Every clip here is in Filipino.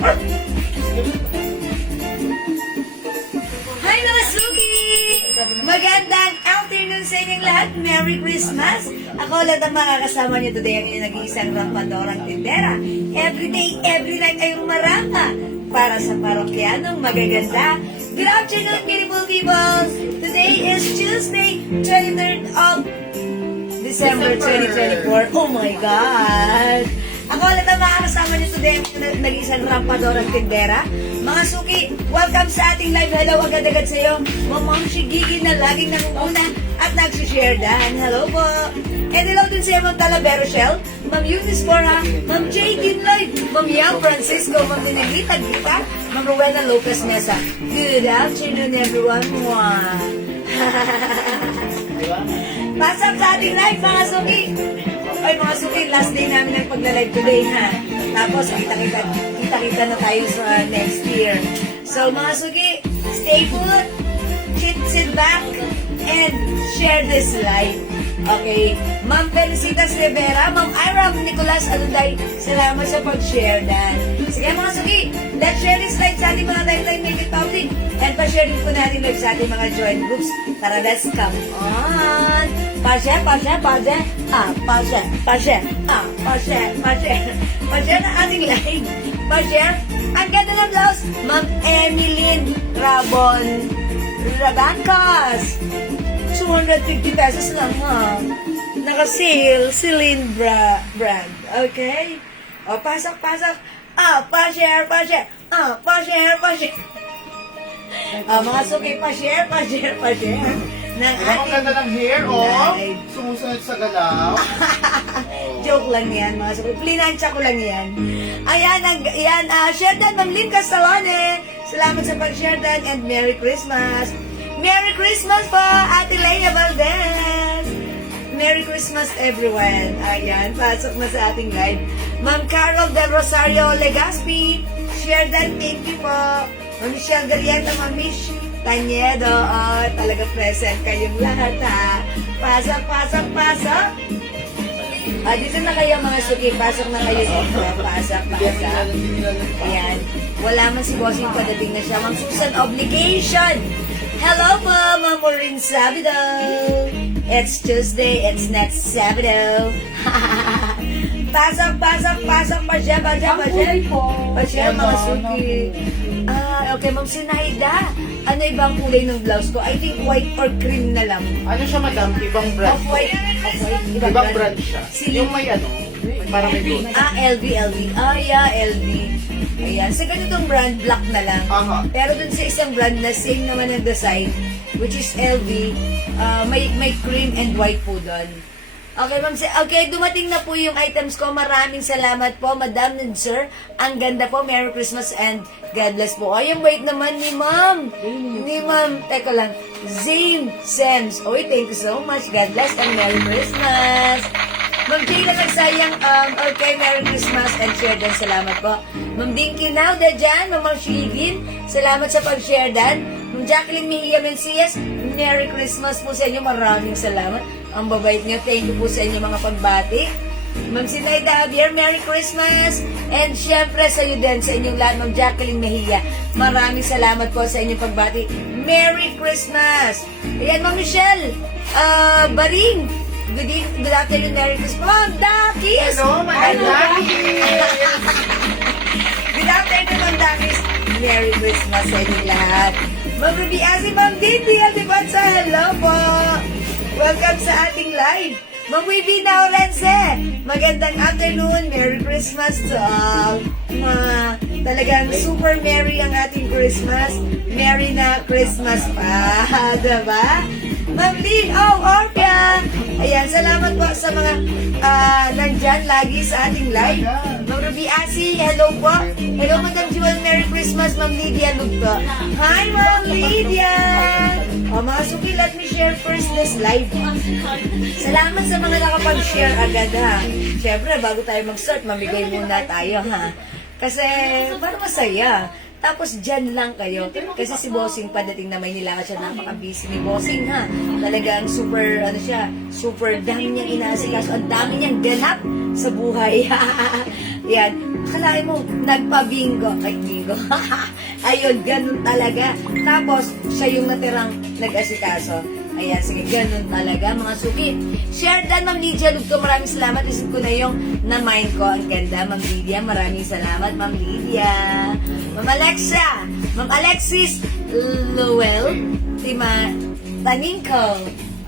Hi mga Suki! Magandang afternoon sa inyong lahat. Merry Christmas! Ako lang ang makakasama niyo today ang inyong nag-iisang rampadorang tindera. Every day, every night ay umarama para sa parokyanong magaganda. Good afternoon, beautiful people! Today is Tuesday, 23rd of December 2024. Oh my God! Ako ulit ang makakasama niyo today ang nag-isang rampadorang tindera. Mga Suki, welcome sa ating live. Hello agad-agad sa iyo. Ma'am Shigigi na laging nangunguna at nagsishare dan. Hello po. And hello din sa iyo, Ma'am Talavero Shell, Ma'am Eunice Bora, Ma'am J. Lloyd, Ma'am Yang Francisco, Ma'am Dinelita Gita, Ma'am Rowena Lopez Mesa. Good afternoon, everyone. Mwah. Pasok sa ating live, mga Suki. Ay, mga Suki, last day namin ng pagla-live today, ha? Tapos, kita-kita na tayo sa next year. So, mga Suki, stay put, sit back, and share this live. Okay? Ma'am Felicitas Rivera, Ma'am Ira Nicolas Alunday, salamat sa pag-share dan. Sige mga Suki, let's share this live sa ating mga time make it public. And pa-share din po natin live sa ating mga joint groups. Tara, let's come on! Pa-share na ating live. Pa-share. Ang ganda ng blouse, Ma'am Emilyn Rabacas. 250 pesos lang, ha? Naka-sale, Celine brand. Okay? O, pasok. Pa-share. Mga Suki, pa-share. Ng Ang ganda ng hair, live. Sumusunod sa galaw. Joke lang yan, mga Suki. Plinansya ko lang yan. Ayan, share dan, Ma'am Lynn Castellone. Salamat sa pag-share dan, and Merry Christmas. Merry Christmas po, Ate Leia Valdez. Merry Christmas, everyone. Ayan, pasok na sa ating live. Ma'am Carol Del Rosario Legaspi. Share dan, thank you po. Ma'am Michelle Garrieta, Ma'am Mish Tanyedo. Oh, talaga present kayong lahat, ha. Pasok. Dito na kayo, mga Suki. Pasok na kayo dito. Pasok. Ayan. Wala man si Bossing, padating na siya. Ma'am Susan Obligation. Hello po, Ma'am Maureen Sabido. It's Tuesday. It's next Sabado. Pasok. Pa-share, mga Suki. Okay, Ma'am Sinaida. Ano ibang kulay ng blouse ko? I think white or cream na lang. Ano siya, madam? Ibang brand. Off-white. Ibang brand siya. Sili- Yung may ano, parang may gold. LV. Yeah, LV. Ayan. Sa ganitong brand, black na lang. Aha. Pero dun sa isang brand na same naman ang design, which is LV, may cream and white po doon. Okay, ma'am. Okay, dumating na po yung items ko. Maraming salamat po, Madam and Sir. Ang ganda po. Merry Christmas and God bless po. Ay, yung wait naman ni Ma'am. Teka lang. Zane Sems. Oy, thank you so much. God bless and Merry Christmas. Ma'am Jayla nagsayang, okay, Merry Christmas and share dan. Salamat po. Ma'am Dinky Now, dyan. Ma'am Shigin, salamat sa pag-share dan. Ma'am Jacqueline Mejia Mencias, Merry Christmas po sa inyo. Maraming salamat. Ang babait niyo. Thank you po sa inyo mga pagbati. Ma'am Sinaida Javier, Merry Christmas. And syempre sa iyo din, sa inyong lahat, Ma'am Jacqueline Mejia. Maraming salamat po sa inyong pagbati. Merry Christmas. Ayan, Ma'am Michelle Baring. Good afternoon, Merry Christmas. Ma'am Dakis. Hello, Ma'am Dakis. Good afternoon, Ma'am Dakis. Merry Christmas sa inyong lahat. Ma'am Ruby Asi, Ma'am Dindy Aldibansa, hello po. Welcome sa ating live. Ma'am Wibi Naurense, magandang afternoon. Merry Christmas to all. Talagang super merry ang ating Christmas. Merry na Christmas pa. Diba? Ma'am Lynn, Orpia. Ayan, salamat po sa mga nandyan lagi sa ating live. Ma'am Ruby Asi, hello po. Hello, Madam Jewel, Merry Christmas. Ma'am Lydia Lugto. Hi, Ma'am Lydia. Mga Suki, let me share first this live. Salamat sa mga nakapag-share agad, ha. Siyempre, bago tayo mag-start, mamigay muna tayo, ha. Kasi, para masaya. Tapos dyan lang kayo. Kasi si Bossing padating na Maynila siya, napaka-busy ni Bossing ha. Talagang super, ano siya, super dami niyang inaasikaso. Ang dami niyang ganap sa buhay. Yan. Akalain mo, nagpa-bingo. Ay, bingo. Ayun, ganun talaga. Tapos, siya yung natirang nag-asikaso. Ayan, sige, ganun talaga, mga suki. Share dan, Ma'am Lydia Lugto, maraming salamat. Isip ko na yung na-mind ko. Ang ganda, Ma'am Lydia. Maraming salamat, Ma'am Lydia. Ma'am Alexa, Ma'am Alexis Lowell, Taningko.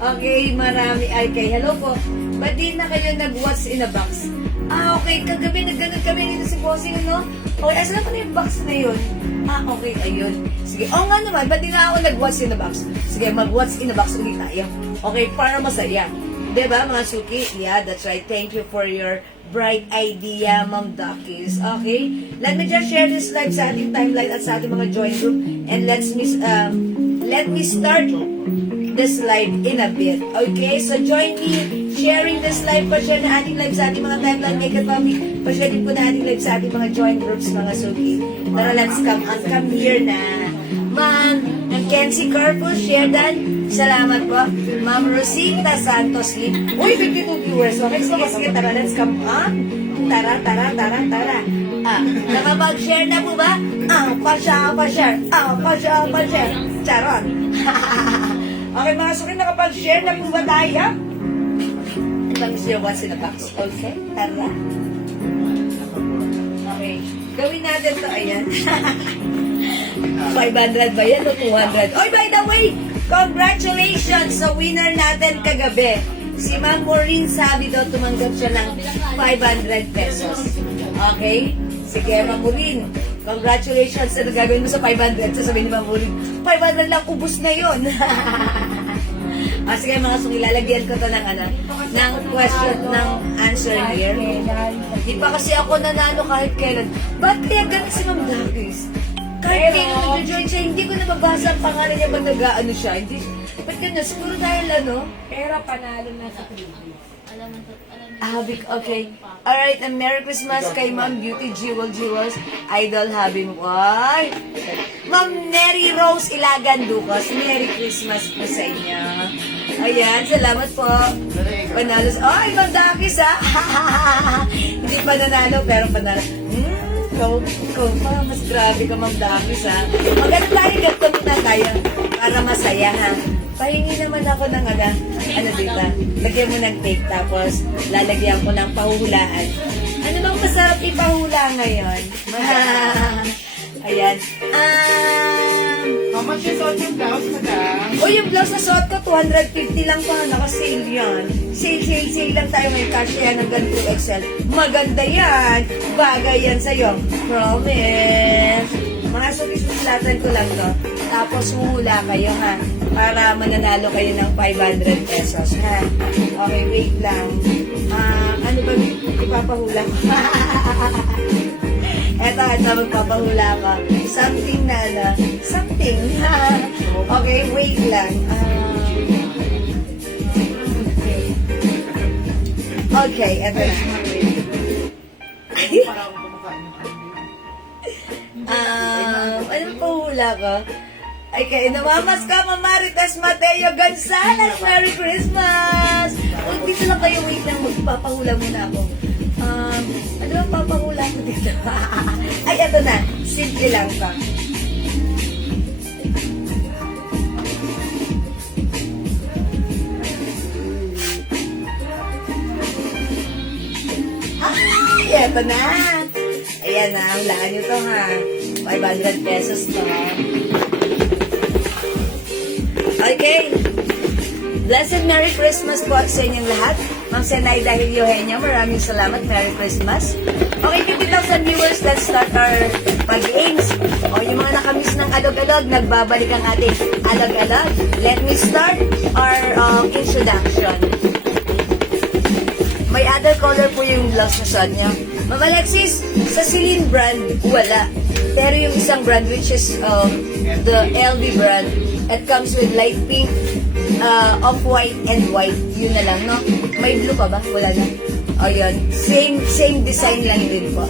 Okay, marami. Ay, kay hello po. Ba't di na kayo nag-what's in a box? Ah, okay. Kagabi, nagganod kami dito si Bossing, ano? Okay, asan na pa na yung box na yun? Ah, okay, ayun. Sige, nga naman, ba't di na ako nag-what's in a box? Sige, mag-what's in a box ulit tayo. Okay, para masaya. Diba, mga suki? Yeah, that's right. Thank you for your bright idea, Ma'am Duckies. Okay? Let me just share this live sa ating timeline at sa ating mga join group. And let me start this live in a bit. Okay? So, join me sharing this live. Pa-share na ating live sa ating mga timeline. Make it public. Pa-share din po na ating live sa ating mga join groups, mga suki. Tara, let's come here na. Ma'am, ng Kenzie Carpus, share dan. Salamat po. Ma'am Rosita Santos Lim. Uy, 52 viewers. Okay, sige, tara, let's come on. Tara. Nakapag-share na po ba? Pa-share. Charot. Okay, mga suki, nakapag-share na po ba tayo? Ibang siya what's in the box. Okay, tara. Okay, gawin natin to. Ayan. 500 ba yan o 200? Oy, by the way, congratulations sa winner natin kagabi. Si Ma'am Maureen sabi daw tumanggap siya ng 500 pesos. Okay? Sige, Ma'am Maureen. Congratulations sa nagagawin mo sa 500. Sasabihin ni Ma'am Maureen, 500 lang, ubus na yun. Sige mga suki, lalagyan ko to ng ng question, ng answer here. Di pa kasi ako nanalo kahit kailan. Ba't kaya ganun si Ma'am Duckies? Kahit hindi nag-join siya, hindi ko nababasa ang pangalan niya, ba't nag-ano siya? Hindi, ba't ganun? Siguro dahil Pero panalo na sa previous. Okay. Alright, and Merry Christmas kay Ma'am Beauty Jewels, Idol Habing Boy. Ma'am Neri Rose Ilagan Ducos, Merry Christmas po sa inyo. Ayan, salamat po. Panalo sa... Ma'am Duckies ha! Hindi pa nanalo, pero panalo. Ikaw pa, mas grabe ka, Ma'am Duckies ha. Maganda tayo, ganito muna tayo para masaya ha. Pahingi naman ako ng dito. Lagyan mo ng tape, tapos lalagyan ko ng pahuhulaan. Ano bang masarap ipahula ngayon? Ayan. How much is on yung blouse, madam? Yung blouse na suot ko, 250 lang pa. Naka-sale yan. Sale lang tayo ngayon. Kasi yan ng ganito XL. Maganda yan. Bagay yan sa'yo. Promise. Mga sumisulatan ko lang to. Tapos huhula kayo ha. Para mananalo kayo ng 500 pesos ha. Okay, wait lang. Ano ba ipapahula ko? Eto, magpapahula ko. Something na something. Okay, wait lang. Okay, eto na. Anong pahula ko? Ay, kaya namamas ka, Mamaritas Mateo Gonzalez. Merry Christmas! Dito lang kayo, wait lang. Magpapahula muna ako. Ano ang papahula ko dito? Ay, eto na. Simple lang to. Ay, eto na. Ayan na, hulaan nyo to ha. 500 pesos to. Okay. Blessed Merry Christmas po sa inyong lahat. Ma'am Zenaida Hilyohenyo, maraming salamat. Merry Christmas. Okay, 50,000 viewers. Let's start our pag-games. Yung mga nakamiss ng alog-alog, nagbabalik ang ating alog-alog. Let me start our introduction. May other color po yung blouse na suot niya. Ma'am Alexis, sa Celine brand, wala. Pero yung isang brand, which is the LV brand, it comes with light pink, off-white, and white. Yun na lang, no? May blue pa ba? Wala na. Ayun, same design lang din po.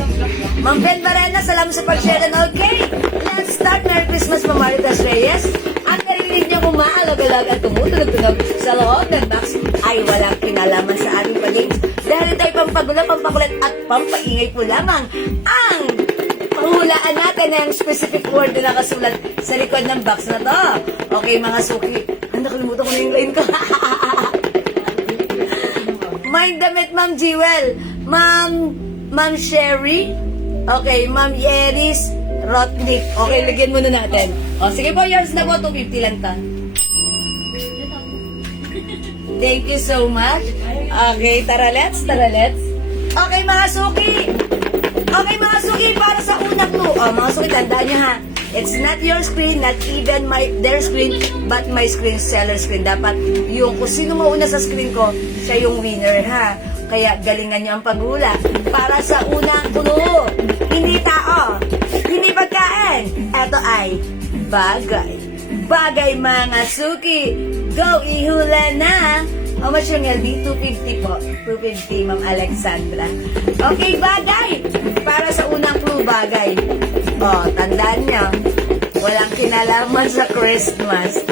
Ma'am Ben Barena, salamat sa pag-share. Okay, let's start. Merry Christmas, Ma'am Maritas Reyes. Ang narinig niyo kumaalog-alag at tumutulog-tunog sa loob ng box ay walang kinalaman sa ating pag-games. Dahil tayo pampagulo, pampakulit at pampaingay po lamang ang pahulaan natin ng specific word na nakasulat sa likod ng box na to. Okay, mga suki. Nakalimutan ko na yung line ko. May damit, Ma'am Jewel. Ma'am Sherry. Okay, Ma'am Yeris Rotnick. Okay, lagyan muna natin. O, sige po, yours na po. 250 lang ta. Thank you so much. Okay, tara let's. Okay, mga suki. Okay, mga suki, para sa unang clue. O, mga suki, tandaan nyo ha. It's not your screen, not even their screen, but my screen, seller screen. Dapat yung kung sino mauna sa screen ko, siya yung winner, ha? Kaya galingan niyo ang paghula. Para sa unang clue, hindi tao, hindi pagkain. Ito ay bagay. Bagay, mga suki. Go, ihula na. How much yung LB? 250 po. 250, Ma'am Alexandra. Okay, bagay. Para sa unang clue, bagay. O, tandaan niyo. Walang kinalaman sa Christmas.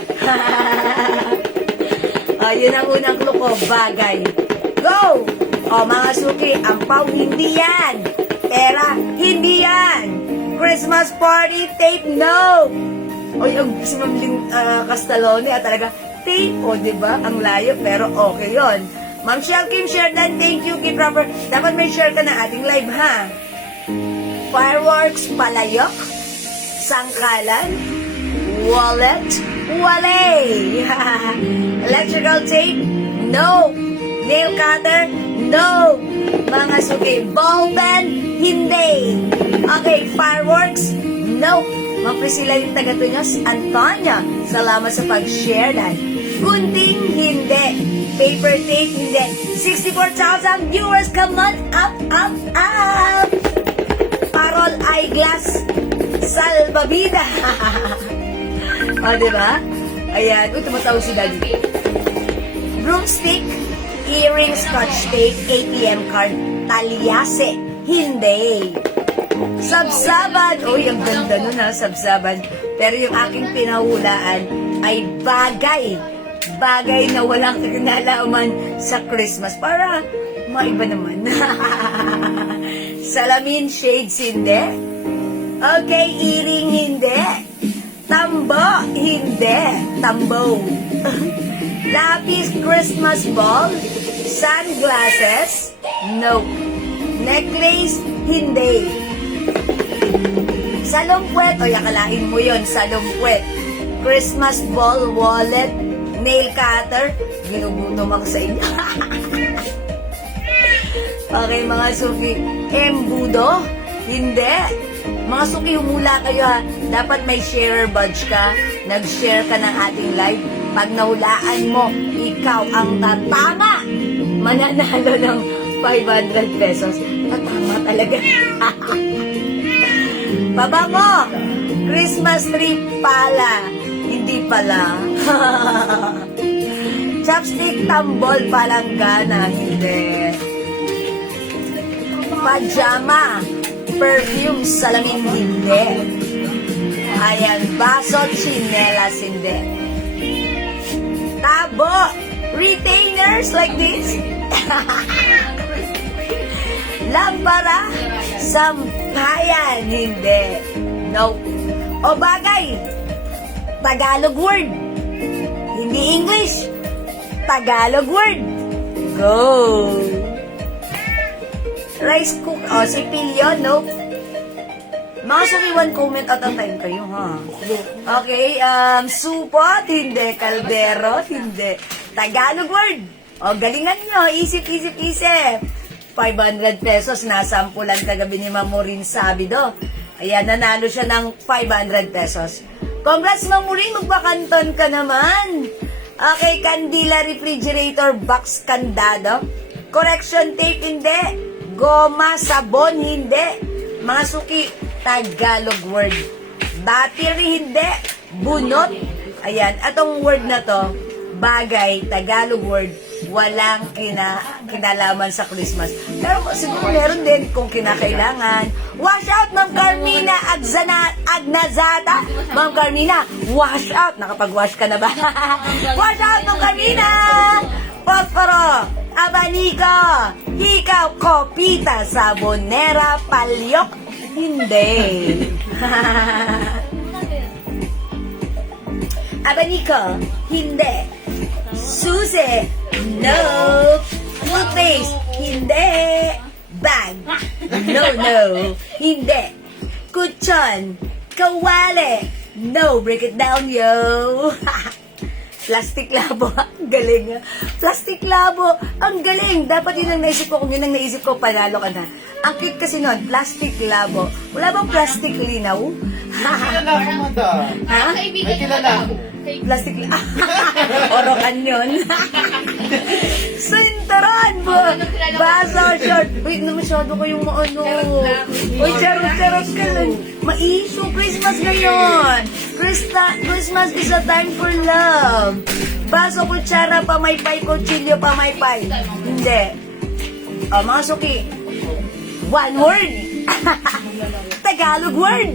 O, yun ang unang clue ko, bagay. Go! O, mga suki, ampaw, hindi yan. Pera, hindi yan. Christmas party tape, no. O, yung si Ma'am Castalone, talaga, tape, o, diba? Ang layo, pero okay yon. Ma'am Shell Kim Sherdan, thank you, keep proper. Dapat may share ka na ating live, ha? Fireworks, palayok, sangkalan, wallet, walay. Electrical tape, no. Nail cutter, no. Mga suki, ball pen, hindi. Okay, fireworks, no. Ma'am Priscilla yung taga-tunyos, Antonia, salamat sa pag-share dan. Gunting, hindi. Paper tape, hindi. 64,000 viewers, come on, up. Parol eyeglass, salbabida. O, diba? Ayan, tumatawag si Daddy. Broomstick, earring, scotch tape, ATM card, talyase, hindi. Sabsaban. Uy, ang ganda nun ha, sabsaban. Pero yung aking pinahulaan ay bagay. Bagay na walang kinalaman sa Christmas. Para maiba naman. Salamin, shades, hindi. Okay, earring, hindi. Tambo, hindi. Tambo. Lapis, Christmas ball. Sunglasses, no. Necklace, hindi. Salumpwet, o yakalain mo yun, salumpwet. Christmas ball, wallet, nail cutter, ginugutom ako sa inyo. Okay, mga suki, embudo, hindi. Mga suki, humula kayo ha. Dapat may sharer badge ka. Nag-share ka ng ating live. Pag nahulaan mo, ikaw ang tatama. Mananalo ng 500 pesos. Tatama talaga. Pabango! Christmas tree pala. Hindi pala. Chopstick, tambol, palanggana. Hindi. Pajama, perfume, salamin, hindi. Ayan, baso, chinelas, hindi. Tabo, retainers like this. Lampara, sampayan, hindi. No. O bagay, Tagalog word. Hindi English. Tagalog word. Go. Rice cook. O, si Pilyo, no. Mga suki, one comment at a time kayo, ha? Okay, supot, hindi. Kaldero, hindi. Tagalog word. O, galingan nyo. Isip. 500 pesos. Nasampulan kagabi ni Mamurin Sabido. Ayan, nanalo siya ng 500 pesos. Congrats, Mamurin. Magpakanton ka naman. Okay, kandila, refrigerator, box, kandado. Correction tape, hindi. Goma, sabon, hindi. Mga suki, Tagalog word. Battery, hindi. Bunot. Ayan, atong word na to, bagay, Tagalog word, walang kinalaman sa Christmas. Pero siguro meron din kung kinakailangan. Wash out, Ma'am Carmina Agnazata. Ma'am Carmina, wash out. Nakapag-wash ka na ba? Wash out, Ma'am Carmina! Posporo, abaniko, hikaw, kopita, sabonera, palyok. Hindi. Abaniko, hindi. Susi, no. Toothpaste, hindi. Bag, no. Hindi. Kutsyon, kawali, no. Break it down, yo. Plastic labo, ang galing. Plastic labo, ang galing. Dapat yun ang naisip ko. Kung yun ang naisip ko, panalo ka na. Ang cute kasi nun, plastic labo. Wala bang plastic linaw? Kilala ko, madam. Ha? May kilala ko. Plastic labo. Orokan yun. Sintaran mo. Baso, short. Wait, na masyado kayong maano. Uy, charot-charot ka lang. Maiso, Christmas ngayon. Christmas is a time for love. Baso, kutsara, pamaypay, kutsilyo, pamaypay. Hindi. Mga suki. One word. Tagalog word.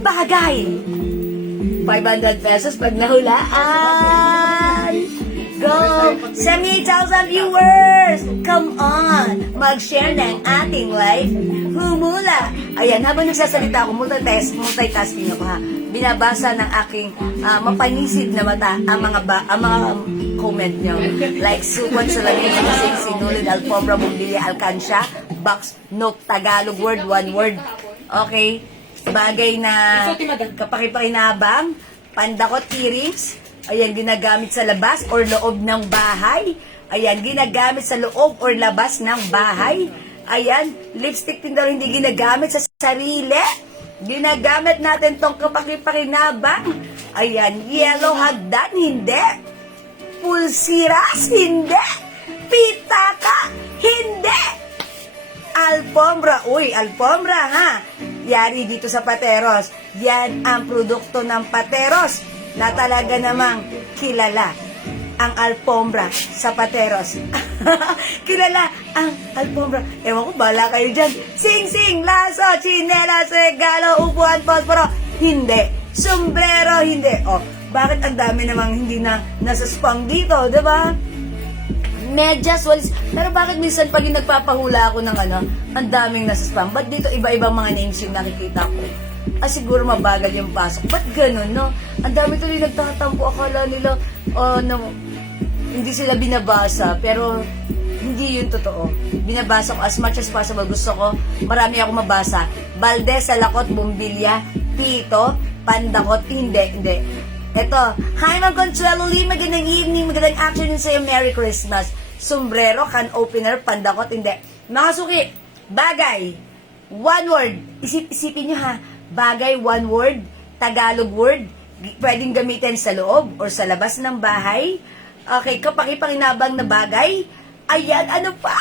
Bagay. 500 pesos pag nahulaan. Go! 78,000 viewers! Come on! Mag-share ng ating live. Humula! Ayan, habang nagsasalita ako, multitasking ako ha. Binabasa ng aking mapanisip na mata ang mga comment nyo. Like Suwan Salamin, Sing Sinulid, Alfombra, Bumbilya, Alcansya, Box, Note, Tagalog word, one word. Okay? Bagay na kapakipakinabang, pandakot earrings, ayan, ginagamit sa labas or loob ng bahay. Ayan, ginagamit sa loob or labas ng bahay. Ayan, lipstick din daw hindi ginagamit sa sarili. Ginagamit natin tong kapakipakinabang. Ayan, yellow hagdan, hindi. Pulsiras, hindi. Pitaka, hindi. Alfombra, uy, alfombra ha. Yari dito sa Pateros. Yan ang produkto ng Pateros na talaga namang kilala ang alfombra sa Pateros. Kilala ang alfombra. Ewan ko, bala kayo dyan. Sing-sing, laso, chinelas, regalo, upuan, posporo. Hindi. Sombrero, hindi. O, bakit ang dami namang hindi na nasa spam dito, diba? Medyas, walis. Pero bakit minsan pag yung nagpapahula ako ng ang daming nasa spam? Ba't dito iba-ibang mga names yung nakikita ko? Siguro mabagal yung pasok. Ba't ganun, no? Ang dami tuloy nagtatampo. Akala nila, hindi sila binabasa. Pero, hindi yun totoo. Binabasa ko as much as possible. Gusto ko, marami ako mabasa. Valdez, Salakot, Bumbilya, Tito, Pandakot, hindi. Ito, hi Ma'am Consuelo Lee, magandang evening, magandang afternoon sa'yo, Merry Christmas. Sombrero, can opener, pandakot, hindi. Mga suki, bagay, one word, isipin nyo ha, bagay, one word, Tagalog word, pwedeng gamitin sa loob or sa labas ng bahay. Okay, kapakipakinabang na bagay, ayan, ano pa?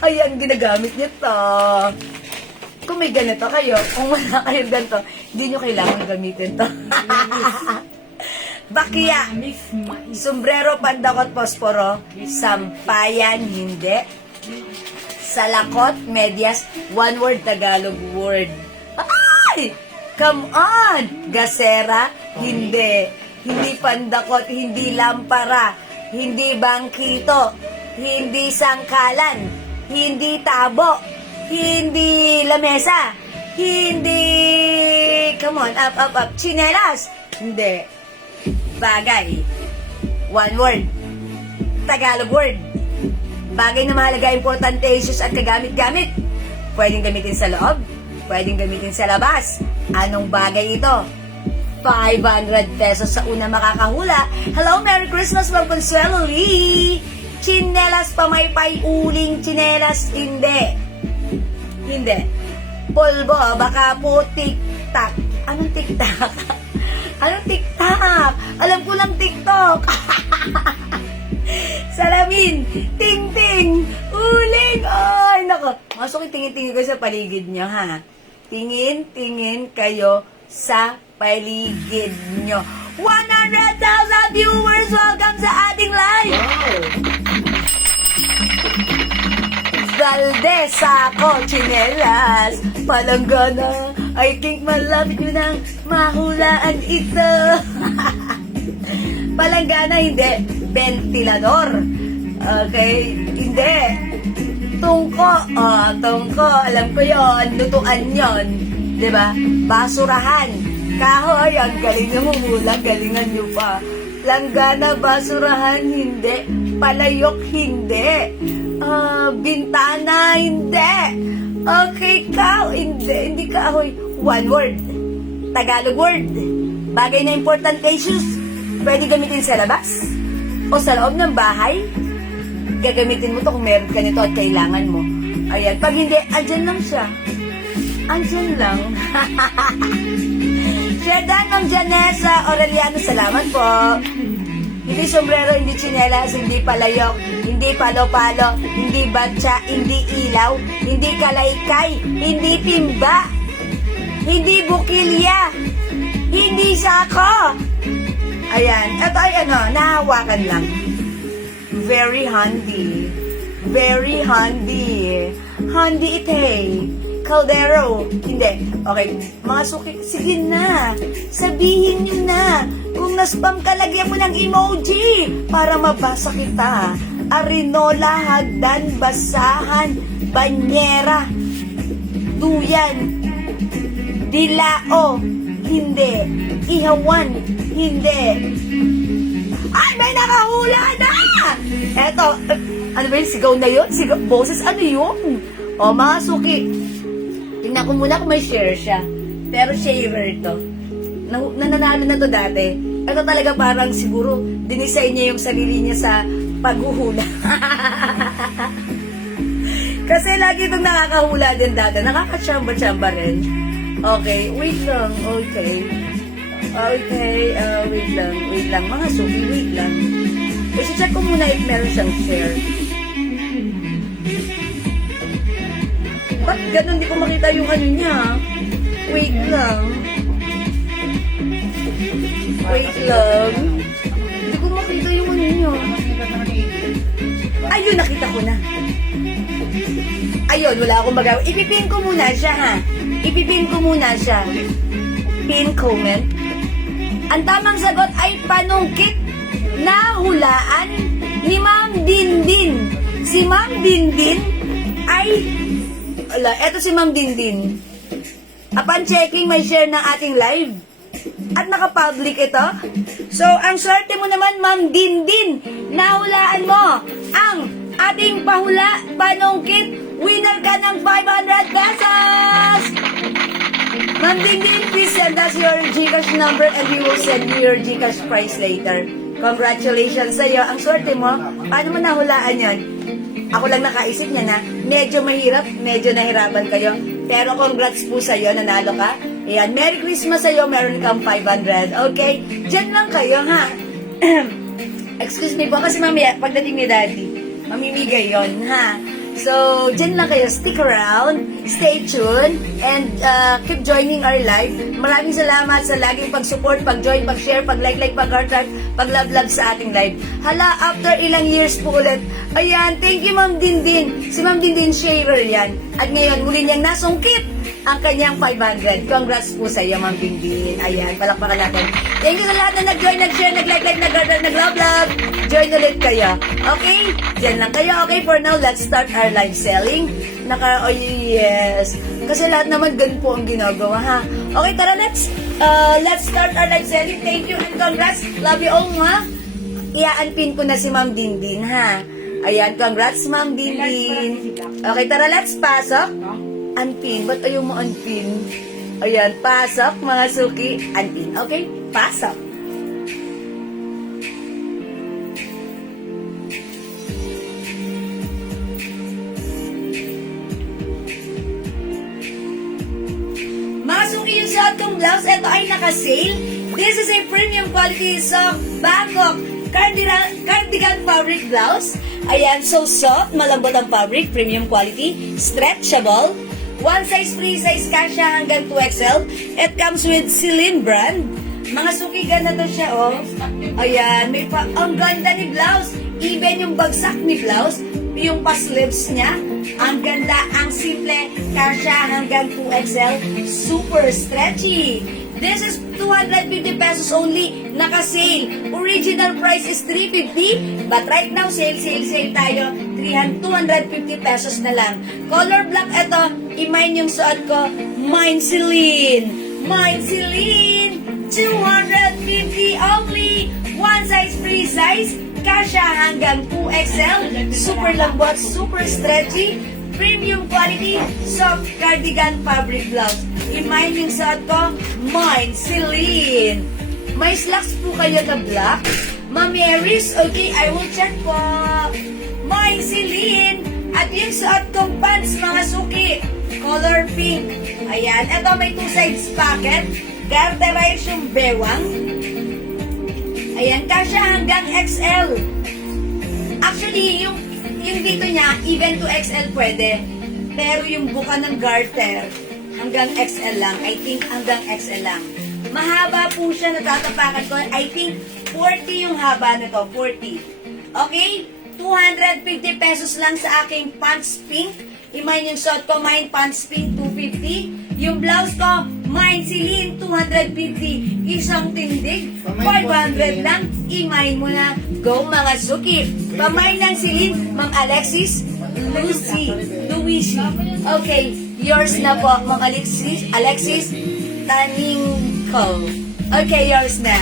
Ayan, ginagamit nyo to. Kung may ganito kayo, kung wala kayong ganito, hindi nyo kailangan gamitin to. Bakya, sombrero, pandakot, posporo, sampayan, hindi. Salakot, medyas, one word, Tagalog word. Ay! Come on! Gasera, hindi. Hindi pandakot, hindi lampara, hindi bangkito, hindi sangkalan, hindi tabo, hindi lamesa, hindi, come on, up, chinelas, hindi. Bagay, one word, Tagalog word. Bagay na mahalaga, importante, issues at kagamit-gamit. Pwedeng gamitin sa loob, pwedeng gamitin sa labas. Anong bagay ito? 500 pesos sa una makakahula. Hello, Merry Christmas, Ma'am Consuelo Lee. Chinelas, pamaypay, uling, chinelas, hindi. Polvo, baka po tik-tak. Anong tik-tak? Anong TikTok? Alam ko lang TikTok. Salamin, ting-ting, uling. Ay, nako. Masok tingin-tingin kayo sa paligid nyo, ha? Tingin-tingin kayo sa paligid nyo. 100 500,000 viewers! Welcome sa ating live! Valdez, Sako, Chinelas, Palanggana. I think malapit nyo nang mahulaan ito. Palanggana, hindi. Ventilador. Okay? Hindi. Tungko. Tungko. Alam ko yon. Lutuan yon. Diba? Basurahan. Kahoy. Ang galing nyo humula. Galingan nyo pa. Langgana, basurahan, hindi. Palayok, hindi. Bintana, hindi. Okay, hindi. Hindi kahoy. One word. Tagalog word. Bagay na important issues. Pwede gamitin sa labas. O sa loob ng bahay. Gagamitin mo to kung meron ka nito at kailangan mo. Ayan. Pag hindi, andyan lang siya. Andyan lang. Shedan ng Janessa Aureliano, salamat po. Hindi sombrero, hindi tsinelas, hindi palayok, hindi palo-palo, hindi batsa, hindi ilaw, hindi kalaykay, hindi timba, hindi bukilya, hindi sako. Ayan, ito ay nahawakan lang. Very handy. Very handy. Handy ite. Caldero. Hindi. Okay. Mga suki, sige na. Sabihin nyo na. Kung naspam ka, lagyan mo ng emoji para mabasa kita. Arinola, hagdan, basahan, banyera, duyan, dilao, hindi. Ihawan, hindi. Ay, may nakahula na! Eto, ano ba yun? Sigaw na yun? Sigaw, boses, ano yun? O, mga suki, tingnan ko muna kung may share siya. Pero shaver to. Nananalo na to dati. Ito talaga parang siguro dinisay niya yung sarili niya sa paghuhula. Kasi lagi itong nakakahula din dati. Nakakachamba-chamba rin. Okay, wait lang. Okay. Okay, wait lang. Mga suki, wait lang. Check ko muna if meron siyang share. Ba't ganun? Di ko makita yung ano niya. Wait lang. Wait lang. Hindi ko makita yung ano niya. Ayun, nakita ko na. Ayun, wala akong magawa. Ipipin ko muna siya, ha? Ipipin ko muna siya. Pin comment. Ang tamang sagot ay panungkit na hulaan ni Ma'am Dindin. Si Ma'am Dindin ay... Eto si Ma'am Dindin. Upon checking, may share ng ating live. At naka-public ito. So, ang swerte mo naman, Ma'am Dindin. Nahulaan mo ang ating pahula, panungkit. Winner ka ng 500 pesos! Ma'am Dindin, please send us your GCash number and we will send you your GCash prize later. Congratulations sa'yo. Ang swerte mo, paano mo nahulaan yon? Ako lang nakaisip niya na medyo mahirap, medyo nahirapan kayo. Pero congrats po sa'yo, nanalo ka. Ayan, Merry Christmas sa'yo, meron kang 500. Okay? Diyan lang kayo, ha? Excuse me po, kasi mamaya, pagdating ni Daddy, mamimigay yon, ha? So, dyan lang kayo. Stick around, stay tuned, and keep joining our live. Maraming salamat sa laging pag-support, pag-join, pag-share, pag-like, pag-heart, pag-love sa ating live. Hala, after ilang years po ulit. Ayan, thank you Ma'am Dindin. Si Ma'am Dindin shaver yan. At ngayon, muli niyang nasungkit ang kanyang 500. Congrats po sa iyo, Ma'am Dindin. Ayan, palakpakan natin. Thank you sa lahat na nag-join, nag-share, nag-like, nag-heart, nag-love. Join ulit kayo. Okay? Diyan lang kayo. Okay, for now, let's start our live selling. Oh yes. Kasi lahat naman ganun po ang ginagawa, ha? Okay, tara, let's start our live selling. Thank you and congrats. Love you all, ha? Ia-unpin ko na si Ma'am Dindin, ha? Ayan, congrats, Ma'am Dindin. Okay, tara, let's pasok. Unpin. Ba't ayaw mo unpin? Ayan, pasok, mga suki. Unpin. Okay, pasok. Masok yung suot kong blouse. Ito ay naka-sale. This is a premium quality soft Bangkok cardigan fabric blouse. Ayan, so soft, malambot ang fabric, premium quality, stretchable. One size, free size, kasha hanggang 2XL. It comes with Celine brand. Mga suki, ganito siya, oh. Ayan, may pa, ang ganda ni blouse. Even yung bagsak ni blouse, yung pa-sleeves niya, ang ganda, ang simple, kasya hanggang 2XL, super stretchy. This is 250 pesos only, naka-sale. Original price is 350, but right now, sale tayo, 250 pesos na lang. Color black, ito, i-mine yung suot ko, Mine Celine. Mine Celine, 250 only, one size, free size, kasya hanggang 2XL, super lambot, super stretchy, premium quality, soft cardigan fabric blouse. I-mine yung suot ko, Mine Celine. May slacks po kayo na black? Ma'am Mary's, okay, I will check po. Mine Celine. At yung suot kong pants, mga suki, color pink. Ayan, ito may two sides pocket, garterize yung bewang. Ayan, kasya hanggang XL. Actually, yung dito niya, even to XL pwede. Pero yung buka ng garter, hanggang XL lang. I think hanggang XL lang. Mahaba po siya, natatapakan ko. I think 40 yung haba nito, 40. Okay? 250 pesos lang sa aking pants pink. I-mine yung suot ko, mine pants pink, 250. Yung blouse ko, mine Celine, 250. Isang tindig, 500 lang. I-mine mo na. Go mga suki. Pamine ng Celine, Ma'am Alexis, Lucy. Okay, yours na po, Ma'am Alexis Taningko. Okay, yours na.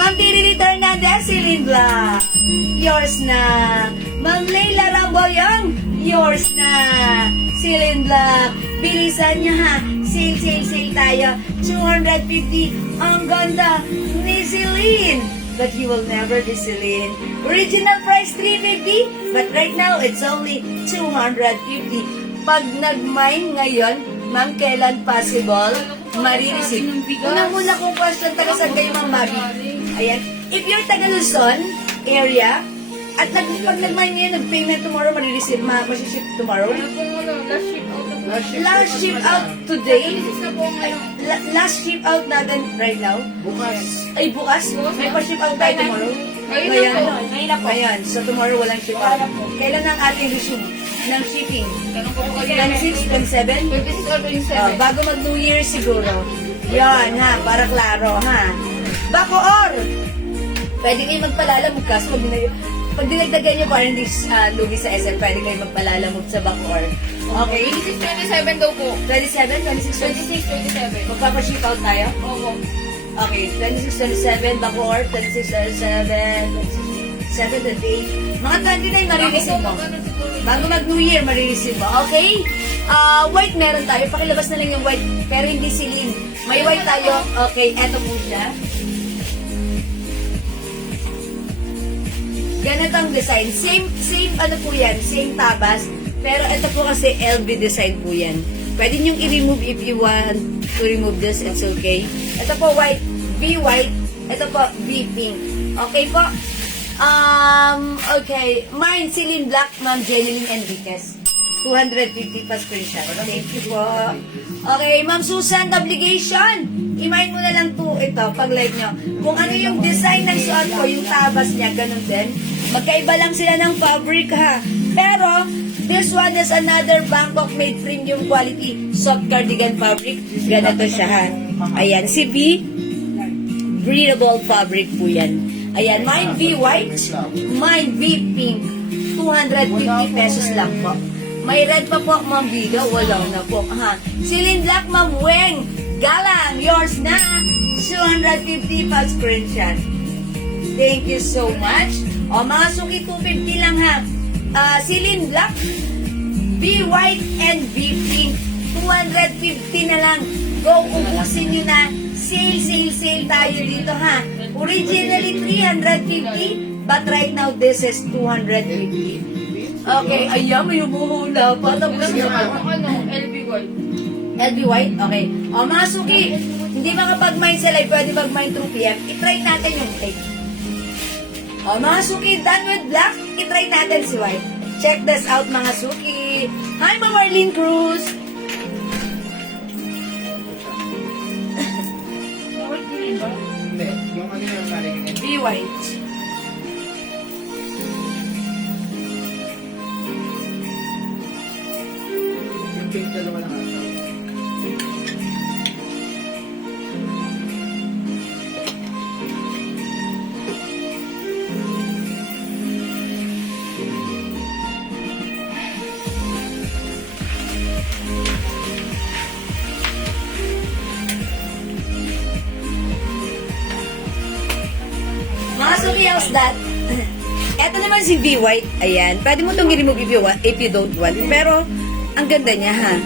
Ma'am Tiri Hernandez, Celine Black. Yours na. Ma'am Leila Ramboyang, yours na. Celine Black. Bilisan nyo ha. Sale tayo. 250. Ang ganda ni Celine. But you will never be Celine. Original price 350. But right now, it's only 250. Pag nag-mine ngayon, ma'am, kailan possible? Marireceive. Unang-una kong question, taga saan kayo, Ma'am Mabi? Ayan. If you're taga Luzon area, at pag nag-mine ngayon, nag-payment tomorrow, marireceive, masiship tomorrow. Last ship out today. Last ship out natin right now. Bukas. Ay, bukas? May pa-ship out tayo tomorrow? Ngayon na po. Ayan. So, tomorrow walang ship out. Kailan ang ating resume ng shipping? 26, 27? 26 or 27. Bago mag-New Year siguro. Yan, ha. Para klaro, ha. Bacoor! Pwede kayo magpalalamog kaso pag dinagdagan nyo parang lugi sa SM, pwede kayo magpalalamog sa Bacoor. Okay? 26, 27 daw po. 27, 26, 26, 27. Magpapa-ship out tayo? Oo. Okay, 26, 27, Bacoor, 26, 27, 27, 28. Mga 29, marireceive mo. Bago mag-New Year, marireceive mo. Okay? White meron tayo. Pakilabas na lang yung white. Pero hindi Celine. May white tayo. Okay, eto po siya. Ganito ang design. Same ano po yan. Same tabas. Pero ito po kasi LV design po yan. Pwede nyo i-remove if you want to remove this. It's okay. Ito po white. V white. Ito po V pink. Okay po? Okay. Mine, Celine Black, Ma'am Jeneline Enriquez. 250 pa screenshot. Thank you po. Okay, Ma'am Susan, obligation. I-mine mo na lang po ito pag like nyo. Kung ano yung design ng suot ko, yung tabas niya, ganun din. Magkaiba lang sila ng fabric ha. Pero, this one is another Bangkok made premium quality soft cardigan fabric. Ganito siya ha. Ayan, si V, breathable fabric po yan. Ayan, mine V white, mine V pink. 250 pesos lang po. May red pa po, Ma'am Vida. Wala na po. Ha. Celine Black, Ma'am Weng. Galang, yours na. 250 pa screenshot. Thank you so much. O, mga suki, 250 lang ha. Celine Black, B white and B pink. 250 na lang. Go, ubusin nyo na. Sale tayo dito ha. Originally 350, but right now this is 250. Okay, ayan, may humuhula pa. Tapos Ano, LB Gold. LB White? Okay. O, mga suki, hindi makapag-mine sa live, pwede mag-mine through PM. I-try natin yung tape. O, mga suki, done with black, i-try natin si White. Check this out, mga suki. Hi, Ma'am Marlene Cruz. white. Yung pink dalawa lang ata. Mga suki, how's that? Eto naman si V White. Ayan. Pwede mo itong i-remove if you don't want. Pero, ang ganda niya, ha?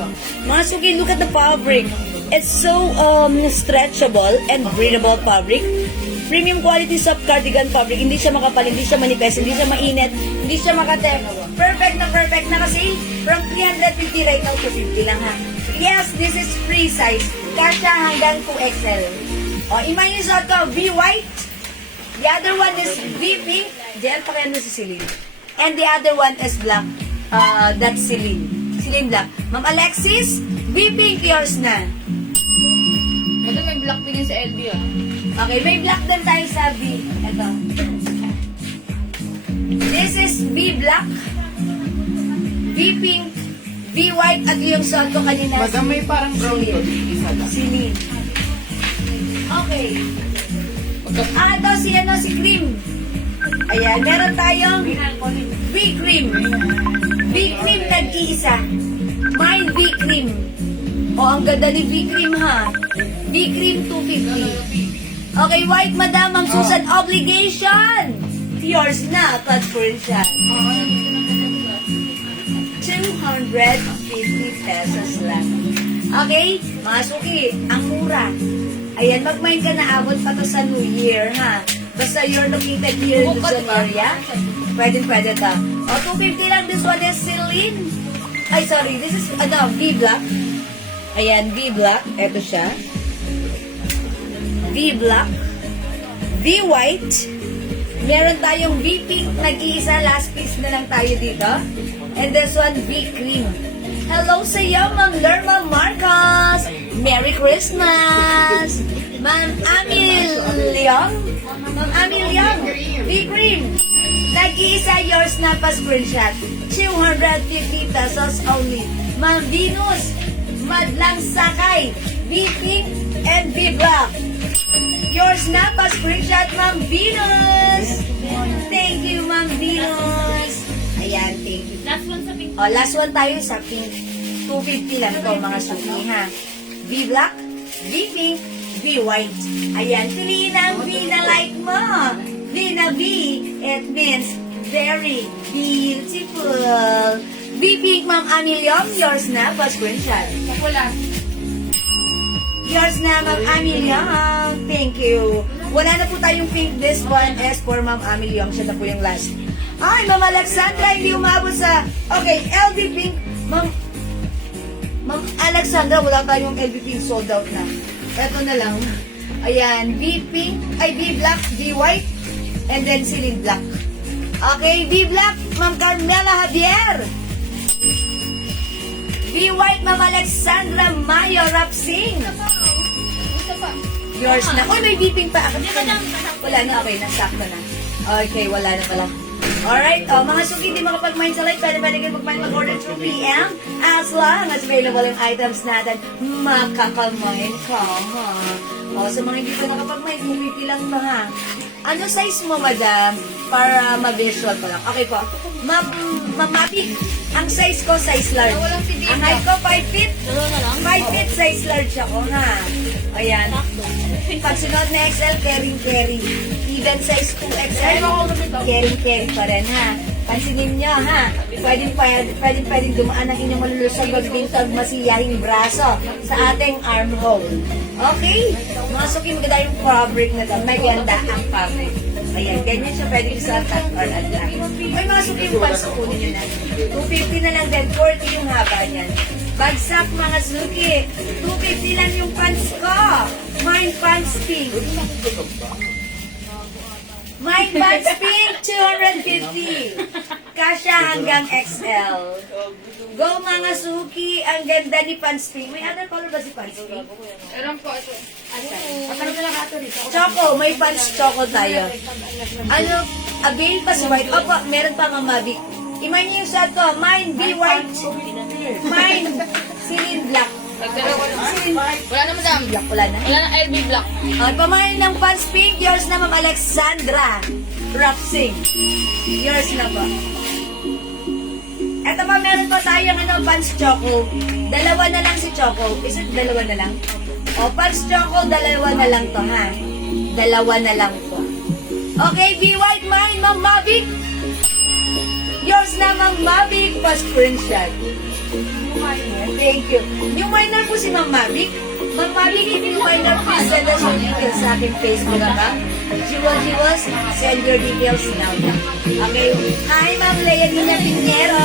Mga suki, look at the fabric. It's so stretchable and breathable fabric. Premium quality soft cardigan fabric. Hindi siya makapal, hindi siya manipis, hindi siya mainit, hindi siya makate. Perfect na kasi from 350 right now to 50 lang, ha? Yes, this is free size. Kasha hanggang 2XL. O, imayin sa ito, V White. The other one is V pink. Diyan pa kaya si Celine. And the other one is black. That's Celine. Celine black. Ma'am Alexis, V pink yours na. Ito may black din yun sa LB ah. Okay, may black din tayo sa V. Ito. This is V black, V pink, V white, at yung suot ko kanina. Madam, may parang brown to. Isa lang. Celine. Okay. Ito si cream. Ayan, meron tayong V cream. V cream nag-iisa. Mine V cream. O, ang ganda ni V cream, ha? V cream 250. Okay, white madam, ang Susan obligation. Yours na, pag siya. 250 pesos lang. Okay, mga suki, ang mura. Ayan, mag-mind ka na abot pa to sa New Year, ha? Basta you're located here in Luzon area, pwede to. O, 250 lang. This one is Celine. Ay, sorry. This is, V Black. Ayan, V Black. Ito siya. V Black. V White. Meron tayong V Pink. Nag-iisa. Last piece na lang tayo dito. And this one, V Cream. Hello sa iyo, Ma'am Lerma Marcos. Merry Christmas. Ma'am Amil Leong. Ma'am Amil Leong. V Cream. Nag-iisa yours na pa screenshot. 250 pesos only. Ma'am Venus. Madlang Sakay. V Pink and V Black. Yours na pa screenshot, Ma'am Venus. Thank you, Ma'am Venus. Ayan, thank you. Last one sa pink. O, last one tayo sa pink. 250 lang to, mga suki, ha? V black, V pink, V white. Ayan, piliin ang V na like mo. V na V, it means very beautiful. V pink, Ma'am Amilium, yours na, pa-screenshot. Wala. Yours na, Ma'am Amilium. Thank you. Wala na po tayong pink. This one is for Ma'am Amilium. Siya na po yung last. Ay, Ma'am Alexandra, hindi umabot sa... Okay, LV pink. Ma'am Alexandra, wala tayong LV pink. Sold out na. Ito na lang. Ayan, V pink, ay V black, V white, and then Celine black. Okay, V black, Ma'am Carmela Javier. V white, Ma'am Alexandra Mayo Rapsing. Gusto pa. Yours na. Uy, may V pink pa. Wala na, okay, nasakto na. Okay, wala na pala. Alright, mga suki, hindi makapag-mind sa live, pwede kayo mag-order through PM as long as available yung items natin, makakamind ka, ha? O, sa mga hindi pa nakapag-mind, mumiti lang to, ha? Ano size mo, madam? Para ma-visual pa lang. Okay po. Mapik, ang size ko, size large. Walang si Dita. Ang height ko, 5 feet. 5 feet, size large ako, ha? Ayan. Pag sunod na XL, carry. Even size 2XL, carry pa rin, ha? Pansinin nyo, ha? Pwedeng dumaan ang inyong malulusog o bintag masiyahing braso sa ating armhole. Okay? Mga suki, maganda yung fabric na to. May ganda ang fabric. Ayan, ganyan siya pwedeng sa cut or unlock. May mga suki yung pants kunin nyo na. 250 na lang din, 40 yung haba niyan. Bagsak mga suki, 250 lang yung pants ko. Mine pants pink. Mine pants pink, 250. kasya hanggang XL. Go mga Suki, ang ganda ni Pants Pink. May other color ba si Pants Pink? Meron po ito. Choco, may Pants Choco tayo. Ano, avail pa si White. Opo, meron pa Ma'am Mavic. Iman niyo yung shot ko. Mine, be white. Mine, silin black. Wala na, madam. Black, wala na. Wala na LB Black. Pamain ng Pants Pink, yours na Ma'am Alexandra Rapsing. Yours na po. Eto pa, meron pa tayong Pants Choco. Dalawa na lang si Choco. Is it dalawa na lang? O, Pants Choco, dalawa na lang to, ha? Dalawa na lang to. Okay, be white mine, Ma'am Mavic. Yours na, Ma'am Mavic, pa-screenshot. Thank you. Yung minor po si Ma'am Mavic. Ma'am Mavic, if you minor, please send us your details sa aking Facebook account. Jiwas, send your details now. Okay. Hi, Ma'am Leonina Pinero.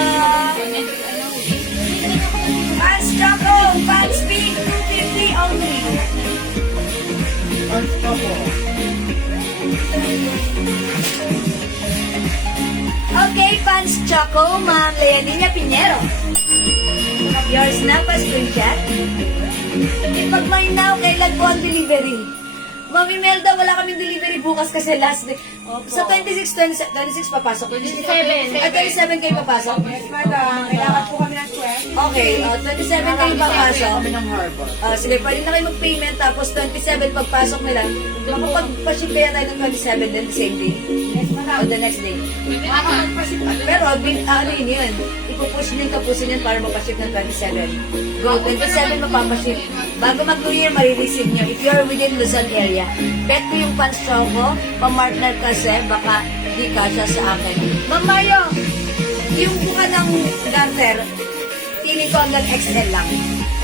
Pants Choco, Pants Pink, 250 only. Pants Choco. Okay, Pants Choco, Ma'am Leonina Pinero. Yours na, pa-screenshot. Pag may now, kailan po ang delivery? Ma'am Imelda, wala kaming delivery bukas kasi last day. Sa 26 papasok. 27. 27 kayo papasok? Yes, madam. Kailangan po kami ng 12. Okay, 27 kayo papasok. Kami ng harbor. Sige, pwede na kayo mag-payment tapos 27 pagpasok nila. Makapag-ship kaya tayo ng 27 then the same day. Yes, madam. O the next day. Pero, ano yun? Ipupush din tapusin yun para mapaship ng 27. Go, 27 mapapaship. Bago mag-New Year, marireceive nyo. If you're within Luzon area, bet ko yung Pants Choco, pamartner kasi, baka di kasya sa akin. Ma'am Mayo, yung buka ng garter, feeling ko hanggang XL lang.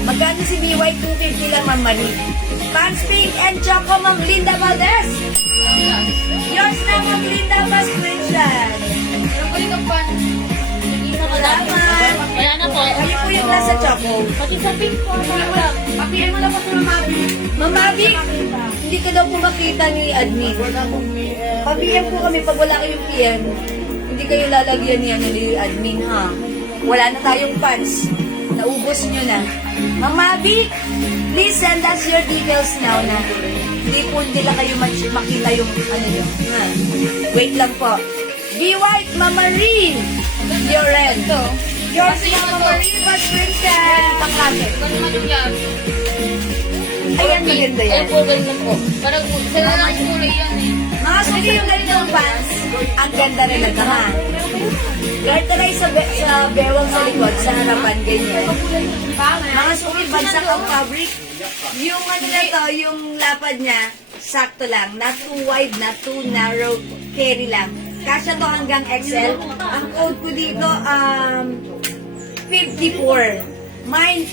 Magkano si BY? 250 lang, Ma'am Mani. Pants Pink and Choco, Ma'am Linda Valdez. Yours na, Ma'am Linda, pa-screenshot. Meron po dito pan. Salamat. Wala na po. Ano po yung nasa Choco? Pati sa pink po. Papiin mo na po sa mamabi. Ma'am Mavic, hindi ka daw po makita ni admin. Wala pong PM. Pa-PM po kami pag wala kayong PM. Hindi kayo lalagyan ni admin, ha? Wala na tayong funds. Naubos nyo na. Ma'am Mavic, please send us your details now na. Hindi po nila kayo makita yung ano yun. Ha? Wait lang po. Be white, Mama Marie. You're red. Ito. Yours, Mama Marie, pa-screenshot. Paklase. Ito naman yung yan. Ayan, maganda yan. Ayan po, ganyan po. Parang sa lang kulay yan eh. Mga suki yung ganitong pants, ang ganda rin na ha. Garteray sa bewang sa likod, sa harapan, ganyan. Mga suki, bagsak ang fabric. Yung ano na ito, yung lapad niya, sakto lang. Not too wide, not too narrow, carry lang. Kasya to hanggang XL. Ang code ko dito, 54. Mine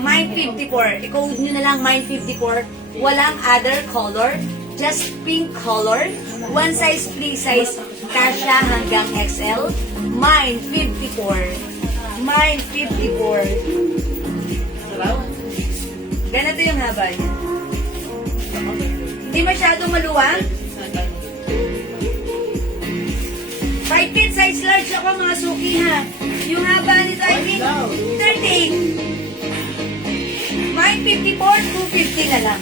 54. I-code nyo na lang, mine 54. Walang other color. Just pink color. One size, free size. Kasya hanggang XL. Mine 54. Mine 54. Ganito yung haba niya. Hindi masyadong maluwang. 5 feet size large ako mga suki ha. Yung haba nito ay 38. Mine 54, 250 na lang.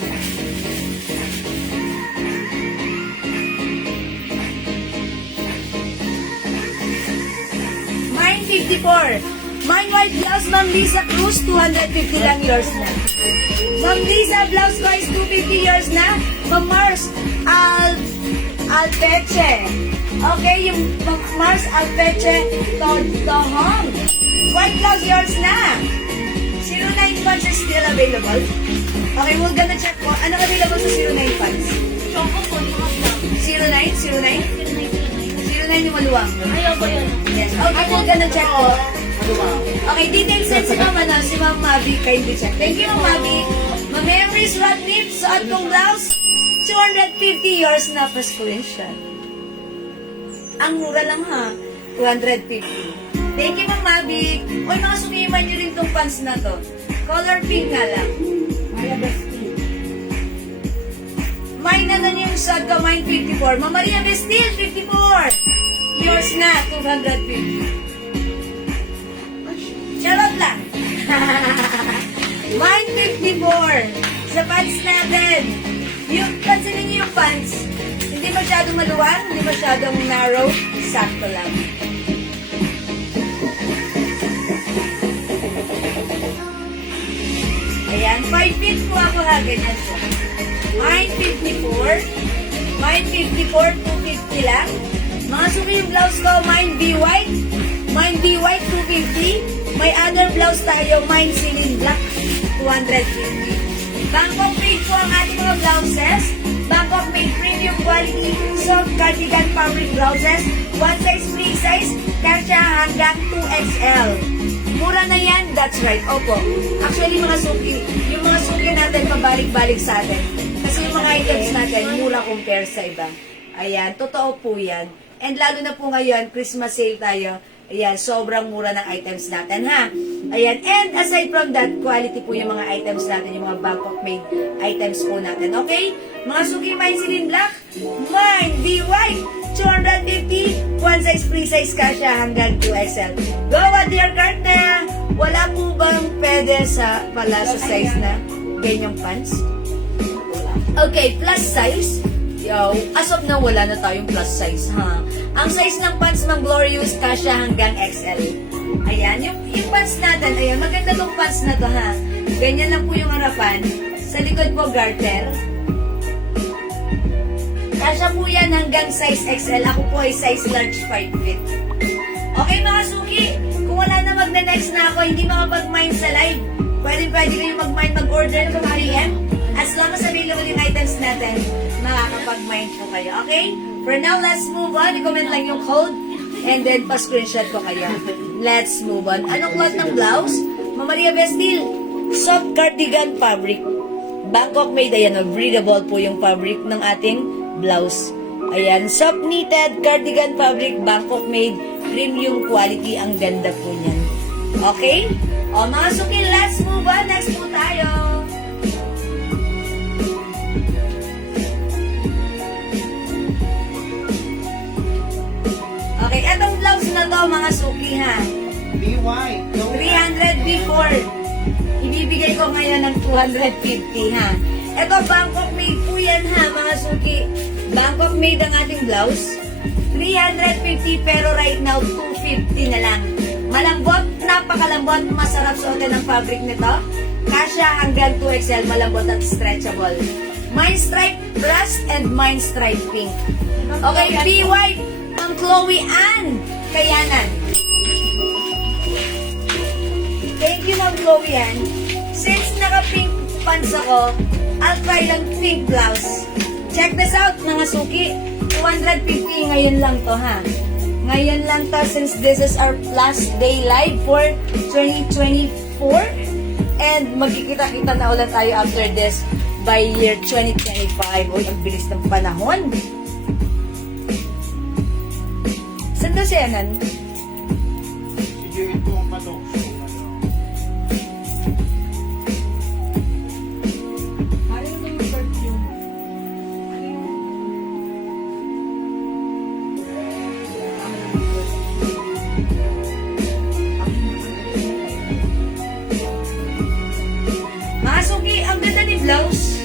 Mine 54. Mine white blouse, Ma'am Lisa Cruz, 250 lang yours na. Ma'am Lisa, blouse ko is 250 yours na. Ma'am Mars, Alpeche. Okay, yung Mars Alpeche, Tohong. White blouse yours na. 09 funds is still available. Okay, we're gonna check po. Ano available sa 09 funds? Choco po, yung mga black. 09 yung maluwang. Ayaw ba yun? Yes. Okay, we're gonna check po. Okay, details set si Mama na, si Ma'am Mavi, kindly check. Thank you, Ma'am Mavi. Ma'am Memories, Rod Nips, suot kong blouse, 250 yours na pa screenshot. Ang mura lang ha, 250. Thank you, Ma'am Mavi. Uy, mga sumiman nyo rin tong pants na to. Color pink nga lang. Maria Bestie. Mine na yung suot ko, mine 54. Ma'am Maria Bestil, 54. Yours na, 250. Charot lang. 154. Sa pants natin. Yung, pansinin niyo yung pants. Hindi masyadong maluwang, hindi masyadong narrow. Sakto lang. Ayan, 5 feet po ako ha, ganyan po. 954. 954, 250 lang. Mga suki yung blouse ko, mine be white. Mine be white, 250. May other blouse tayo, mine ceiling black, 250. Bangkok made po ang ating mga blouses. Bangkok made premium quality soft cardigan fabric blouses. One size, free size, kasya hanggang 2XL. Mura na yan, that's right. Opo. Actually, mga suki, yung mga suki natin pabalik-balik sa atin. Kasi yung mga items natin, mura compare sa iba. Ayan, totoo po yan. And lalo na po ngayon, Christmas sale tayo. Ayan, sobrang mura ng items natin, ha? Ayan, and aside from that, quality po yung mga items natin, yung mga Bangkok made items po natin, okay? Mga suki, mine in black, mine be white, 250, one size, free size kasya hanggang 2XL. Go at your cart na! Wala po bang pwede sa pala sa size na ganyang pants? Okay, plus size. Yo, as of now, wala na tayong plus size, ha? Ang size ng pants ng Glorious, kasya hanggang XL. Ayan, yung pants natin, ayan, maganda tong pants na to, ha? Ganyan lang po yung harapan. Sa likod po, garter. Kasya po yan hanggang size XL. Ako po ay size large 5 feet. Okay, mga suki, kung wala na magne-next na ako, hindi makapag-mine sa live. Pwede kayo mag-mine, mag-order ng PM. As long as available yung items natin, makakapag-mine po kayo. Okay? For now, let's move on. I-comment lang yung code and then pa-screenshot ko kayo. Let's move on. Anong cloth ng blouse? Mamalia Bestil. Soft cardigan fabric. Bangkok made. Ayan, breathable po yung fabric ng ating blouse. Ayan, soft knitted cardigan fabric. Bangkok made. Premium quality. Ang ganda po niyan. Okay? O mga suki, let's move on. Next po tayo. Okay, etong blouse na to, mga suki, ha? Be white. 300 before. Ibibigay ko ngayon ng 250, ha? Ito, Bangkok made po yan, ha, mga suki. Bangkok made ang ating blouse. 350, pero right now, 250 na lang. Malambot, napakalambot, masarap suotin ang fabric nito. Kasya hanggang 2XL, malambot at stretchable. Mine stripe rust and mine stripe pink. Okay, be white. Ang Chloe Ann Kayanan. Thank you, Ma'am Chloe Ann. Since naka-pink pants ako, I'll try lang pink blouse. Check this out, mga suki. 250 ngayon lang to, ha? Ngayon lang to, since this is our last day live for 2024. And magkikita-kita na ulit tayo after this by year 2025. Uy, ang bilis ng panahon. Saan daw siya nan? Sige, ito ang patok. Ano yung perfume? Mga suki, ang ganda ni blouse.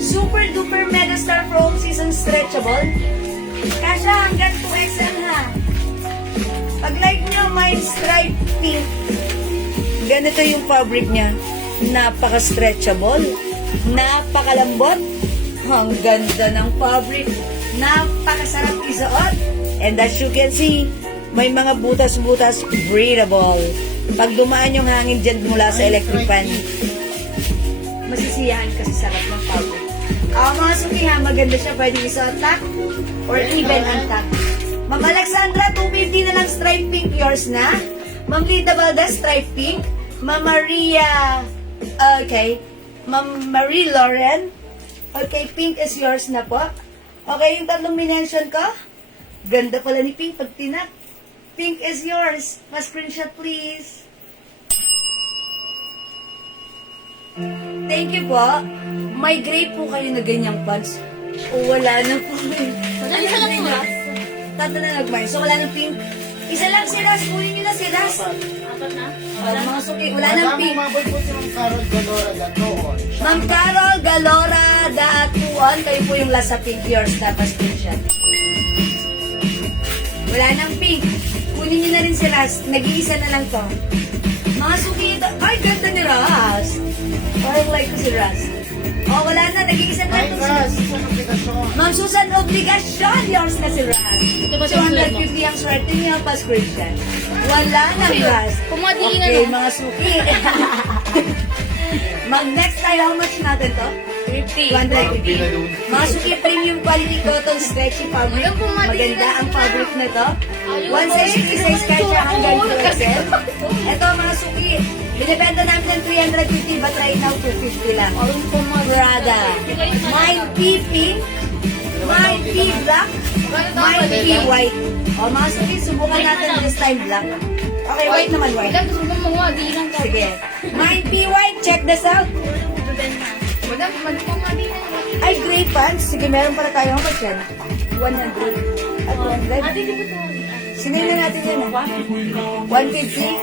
Super duper mega star for all season stretchable. Kasya hanggang 2XL, ha. Pag like nyo, may stripe pink. Ganito yung fabric niya. Napaka-stretchable. Napakalambot. Ang ganda ng fabric. Napakasarap isuot. And as you can see, may mga butas-butas, breathable. Pag dumaan yung hangin dyan mula sa electric fan, masisiyahan kasi sarap ng fabric. Mga suki, ha, maganda siya. Pwede isuot tak or even untuck. Ma'am Alexandra, 250 na lang stripe pink, yours na. Ma'am Lita Valdez, stripe pink. Ma'am Maria, okay. Ma'am Marie Lauren, okay, pink is yours na po. Okay, yung tatlong minention ko. Ganda pala ni pink pag tinak. Pink is yours. Pa-screenshot please. Thank you po. May gray po kayo na ganyang pants. O wala na po. Ano sa lang tatlo na nag-marry. So, wala nang pink. Isa lang si Ras. Kunin nyo na si Ras. Apat na? Mga suki. Wala nang Madam, pink. umabot po si Ma'am Carol Galora Gatoon. Ma'am Carol Galora Daatuan. Kayo po yung last sa pink. Yours. Tapos screenshot. Wala nang pink. Kunin nyo na rin si Ras. Nag-iisa na lang to. Mga suki ito. Ay, ganda ni Ras. Parang like ko si Ras. Oh, wala na. Nag-iisa na Ay, lang to si Ras, Ras. sa notifikasyon. Ma'am Susan Obligasyon. Yours na si Ras. Ito ba yung sulat mo? 250 ang swerte niya pa screenshot. Wala na, Ras. Pumati na Okay, no? mga suki. Mag-next tayo. How much natin to? 50. 250. Mga suki, premium quality cotton stretchy fabric. Walang pumati Maganda na. ang fabric na to. Ayaw One ko. size, 50 size kasha hanggang Oo, 2XL. Ito mga suki, binibenta namin ng 350 but right now 250 lang. Parang pumati. Prada. Mine P pink, mine P black, mine P white. O mga suki, subukan natin this time black. Okay, white naman white. Ilan gusto mo mga di lang ka. Sige. Mine P white, check this out. Madam, pumati na. Ay, gray pants. Sige, meron para tayo. How much yan? 100. At 100. Ate, di ba ito? Sige na natin yan. 150.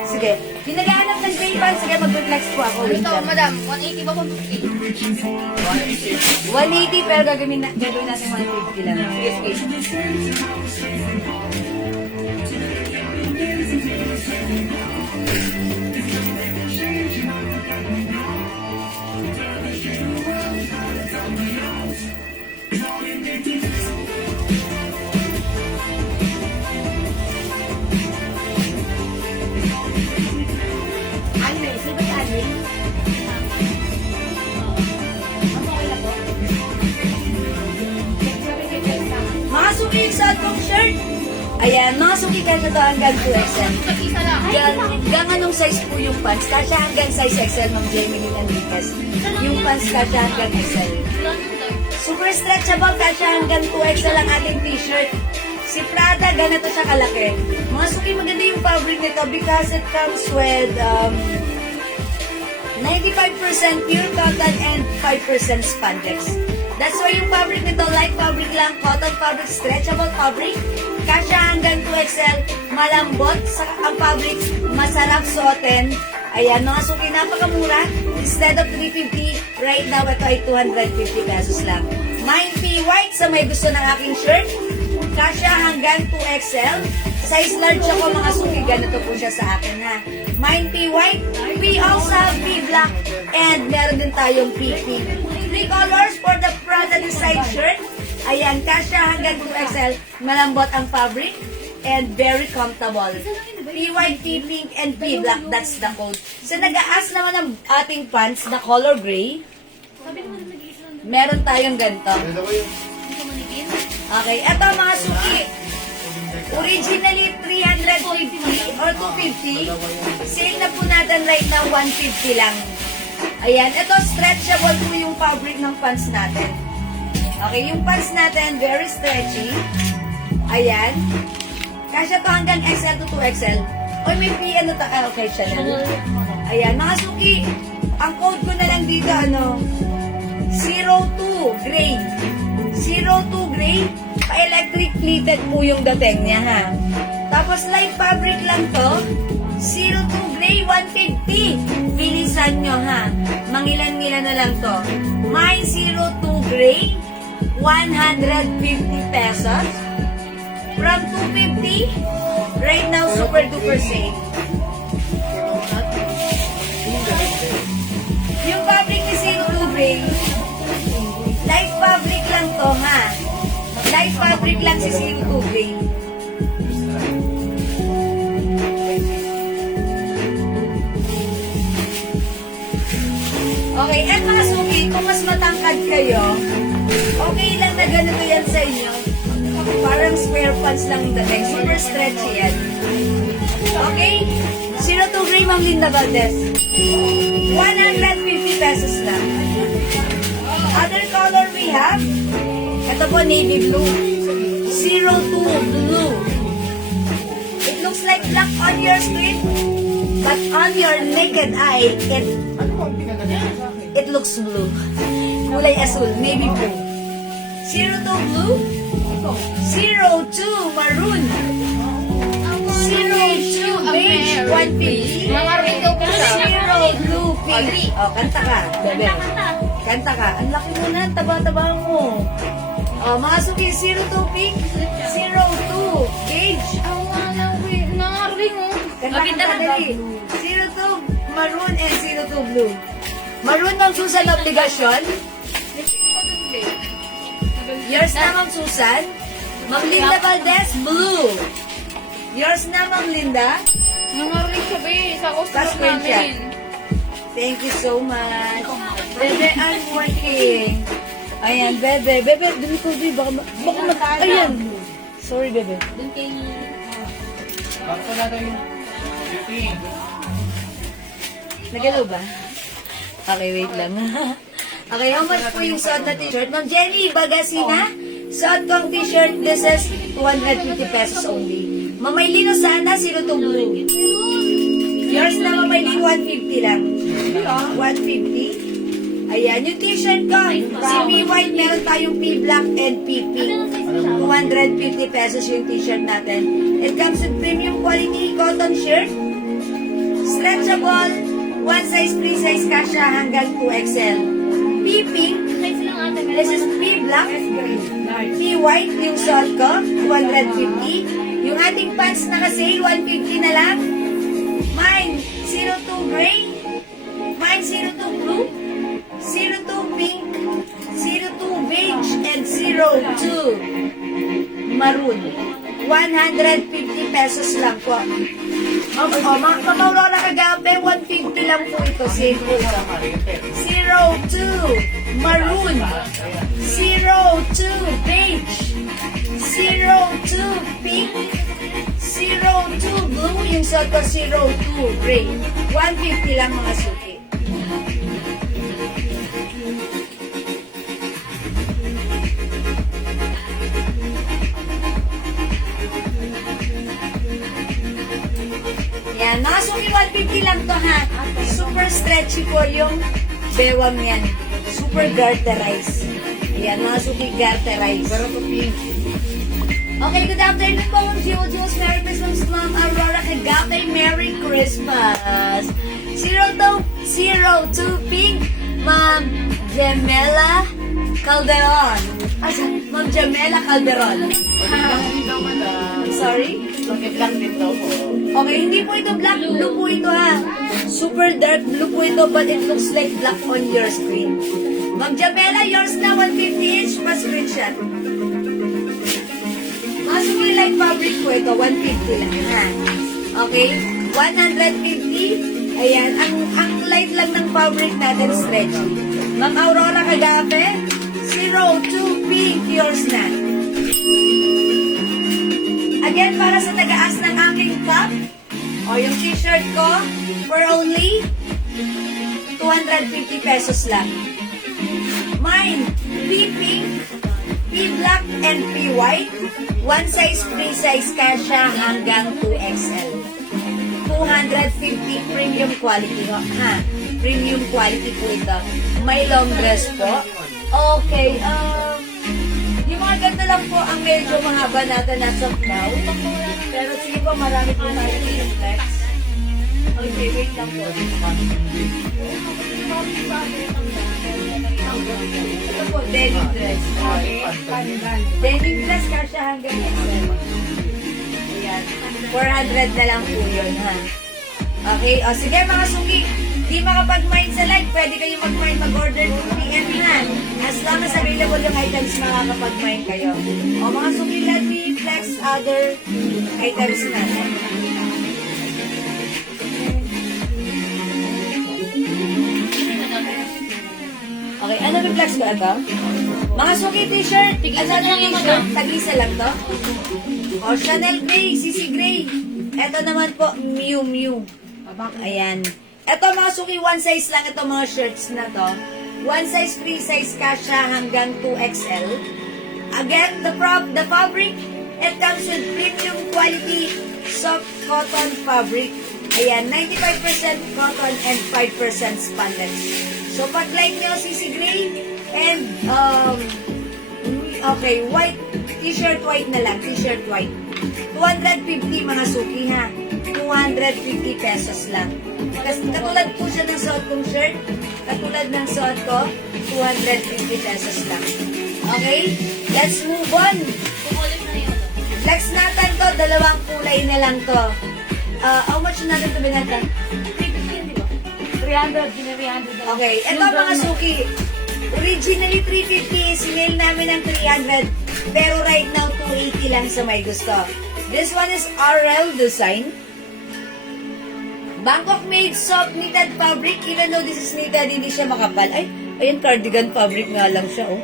Sige. Pinagaanap ng gray pants. Sige, mag-flex po ako. Wait Ito, lang. madam, 180 ba 150? 180 pero gagawin natin 150 lang. Sige, sige. Ano eh? Sino ba si Annie? Mga suki yung suot kong shirt. Ayan, mga suki kasi ito hanggang 2XL. Isa lang. Hanggang anong size po yung pants? Kasha hanggang size XL, Ma'am Jamie Enriquez. Yung pants kasha hanggang XL. Super stretchable, kasha hanggang 2XL ang ating t-shirt. Si Prada, ganito siya kalaki. Mga suki, maganda yung fabric nito because it comes with 95% pure cotton and 5% spandex. That's why yung fabric nito, light fabric lang, cotton fabric, stretchable fabric, kasya hanggang 2XL, malambot, ang fabric, masarap suotin. Ayan, mga suki, napakamura. Instead of 350, right now, ito ay 250 pesos lang. Mine P white sa may gusto ng aking shirt, kasya hanggang 2XL. Size large ako mga suki, ganito po siya sa akin ha. Mine P white, we also have P black, and meron din tayong P pink. 3 colors for the Prada design shirt. Ayan, kasya hanggang 2XL, malambot ang fabric, and very comfortable. P white, P pink, and P black, that's the code. So nag-aas naman ang ating pants na color gray. Meron tayong ganito. Dalawa yung Okay, eto mga suki. Originally 350 or 250. Sale na po natin right now 150 lang. Ayan, ito stretchable po yung fabric ng pants natin. Okay, yung pants natin very stretchy. Ayan. Kasya to hanggang XL to 2XL. Oy, may P ano to? Ah, okay, Chanel. Ayan, mga suki. Ang code ko na lang dito, 02 gray. 02 gray. Pa-electric pleated po yung dating niya, ha. Tapos light fabric lang to. 02 gray, 150. Bilisan nyo, ha. Mangilan-ngilan na lang to. Mine 02 gray, 150 pesos. From 250, right now, super duper sale. Yung fabric ni 02 gray, light fabric lang to, ha. Light fabric lang si 02 gray. Okay, at mga suki, kung mas matangkad kayo, okay lang na ganito yan sa inyo. Parang square pants lang yung dating. Super stretchy yan. Okay? 02 gray, Ma'am Linda Valdez. 150 pesos lang. Other color we have, ito po, navy blue. 02 blue. It looks like black on your screen, but on your naked eye, ano po ang pinagaling sa akin? it looks blue. Kulay asul, navy blue. 02 blue. 02 maroon. 02 beige 150. Mga rinto po siya. 0 blue pink. Oh, kanta ka, bebe. Kanta ka. Ang laki mo na, taba-taba mo. Oh, mga suki, 02 pink, 02 beige. Mga ring, oh. Kanta ka dali. 02 maroon and 02 blue. Maroon Ma'am Susan obligasyon. Yours na Ma'am Susan. Ma'am Linda Valdez, blue. Yours na Ma'am Linda. Mga ring sabi, sa customer screenshot. namin. Thank you so much. Bebe, I'm working. Ayan, Bebe. Bebe, dumi ko, Bebe. Baka ayan. Sorry, Bebe. Doon kay ni... Bakit na tayo yung beauty? Nagalaw ba? Okay, wait lang. Okay, how much po yung suot na t-shirt? Ma'am Jenny Bagasina, suot kong t-shirt, this is 250 pesos only. Mamaylin o sana, 02 blue. Yours na Mamaylin, 150 lang. 150. Ayan, yung t-shirt ko, si P-White, meron tayong P-Black and P-Pink. 250 pesos yung t-shirt natin. It comes with premium quality cotton shirt, stretchable, one size, free size kasha hanggang 2XL. P-Pink, this is P-Black, P-White, yung suot ko, 250. Yung ating pants na kasi, 150 na lang. Mine, 02 gray. Mine, 02 blue. 02 pink. 02 beige. And 02 maroon. 150 pesos lang po. Ma'am Aurora Kagape, 150 lang po ito. Same po ito. 02 maroon. 02 beige. 02 pink. 02 blue. Yung sa to 02 gray. 150 lang mga suki. Yan, mga suki 150 lang to ha. Super stretchy po yung bewang yan. Super garterized. Ayan, mga suki garterized. Pero to pink. Okay, good afternoon po, Ma'am Jules. Merry Christmas, Ma'am Aurora Kagape. Merry Christmas. 02 pink, Ma'am Gemela Calderon. Ma'am Gemela Calderon. Sorry? Black din daw po. Okay, hindi po ito black. Blue po ito ha. Super dark blue po ito, but it looks like black on your screen. Ma'am Jamela, yours na 150 each. Pa-screenshot. Mas light fabric po ito. 150 lang ha. Okay? 150. Ayan. Ang light lang ng fabric natin, stretchy. Ma'am Aurora Kagape, 02 pink. Yours na. Again, para sa taga-as ng aking pop, o yung t-shirt ko, for only 250 pesos lang. Mine, P-Pink, P-Black, and P-White. One size, free size kasha hanggang 2XL. 250 premium quality. Ha? Premium quality po ito. May long dress po. Okay, yung mga ganito lang po ang medyo mahaba natin nasa flow. Pero sige po, marami po tayo yung flex. Okay, wait lang po. Ito po, denim dress. Denim dress kasya hanggang XL. Ayan. 400 na lang po yun, ha? Okay, o sige mga suki. Di makapag-mine sa live, pwede kayo mag-mine, mag-order 2 PM na. As long as available yung items, makakapag-mine kayo. O mga suki, let me flex other items natin. Okay, ano yung flex ko ito? Mga suki t-shirt, ano yung t-shirt? Tag-isa lang to? O Chanel Grey, CC Grey. Ito naman po, Miu Miu. Ayan. Ito mga suki, one size lang ito mga shirts na to. One size, free size kasha hanggang 2XL. Again, the fabric, it comes with premium quality soft cotton fabric. Ayan, 95% cotton and 5% spandex. So, pag like nyo, CC Grey and, okay, white T-shirt white na lang. T-shirt white. 250 mga suki ha. 250 pesos lang. Katulad po siya ng suot kong shirt. Katulad ng suot ko, 250 pesos lang. Okay? Let's move on. Kumulit na yun. Flex natin to. Dalawang kulay na lang to. How much natin to binenta? 350 di ba? 300, 300. Okay. Ito mga suki. Originally 350. Sinail namin ng 300. Pero right now, 280 lang sa may gusto. This one is RL design. Bangkok made soft knitted fabric. Even though this is knitted, hindi siya makapal. Ay, ayun, cardigan fabric nga lang siya, oh.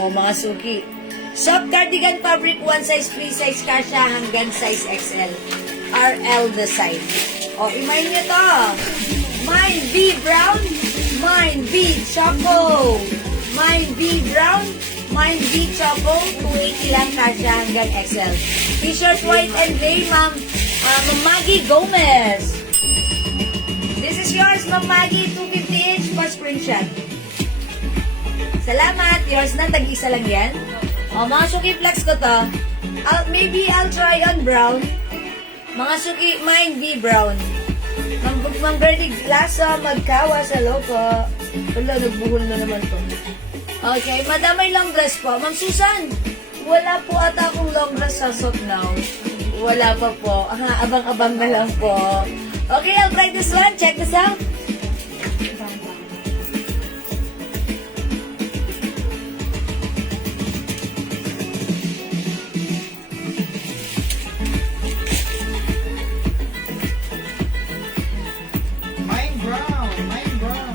Oh, mga suki. Soft cardigan fabric, one size, free size, kasha hanggang size XL. RL design. Oh, imayin nyo to. Mine B brown, mine B choco. Mine B brown, mine B choco. 280 lang, kasha hanggang XL. T-shirt white and gray, Ma'am Maggie Gomez. This is yours, Ma'am Maggie, 250 each for screenshot. Salamat. Yours na, tag-isa lang yan. O, mga suki, flex ko to. Maybe I'll try on brown. Mga suki, mine be brown. Ma'am Bertie, lasa, magkawa sa loko. Wala, nagbuhol na naman to. Okay, madam, may long dress po. Ma'am Susan, wala po ata akong long dress sa suit now. Wala pa po. Aha, abang-abang na lang po. Okay, I'll try this one. Check this out. Mine brown. Mine brown.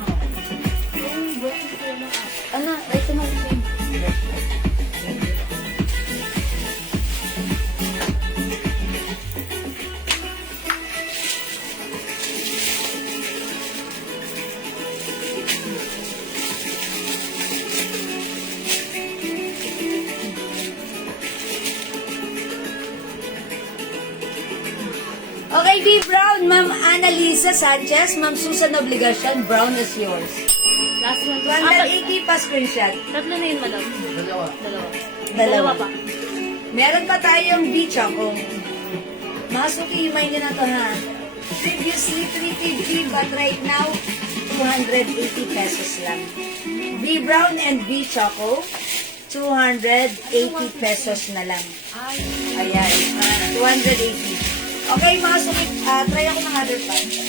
Ano? Ito na. Okay, be brown. Ma'am Annalisa Sanchez, Ma'am Susan Obligacion, brown is yours. Last one. 280 pa screenshot. Tatlo na yun, madam. Dalawa. Dalawa pa. Meron pa tayong beach ako. Mga suki, himayin nyo na to ha. Previously 350 but right now 280 pesos lang. B brown and B choco 280 pesos na lang. Ayan, 280. Okay mga suki, try ako ng other pants.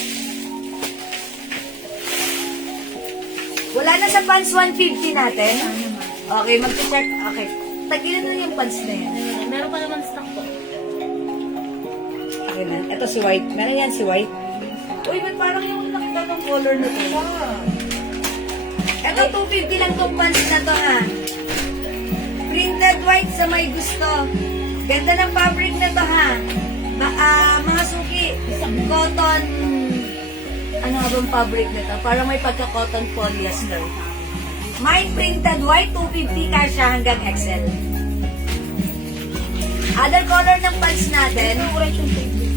Wala na sa pants 150 natin. Okay, mag-check. Okay. Tagilan na yung pants na yan. Meron pa naman stock po. Okay na. Ito si White. Meron yan si White. Uy, ba't parang yung nakita ng color na to? Ito, 250 lang tong pants na to ha. Printed white sa may gusto. Ganda ng fabric na to ha. Mga suki, cotton, ano nga bang fabric na to? Parang may pagka-cotton polyester. Mine printed white, 250 kasha hanggang XL. Other color ng pants natin,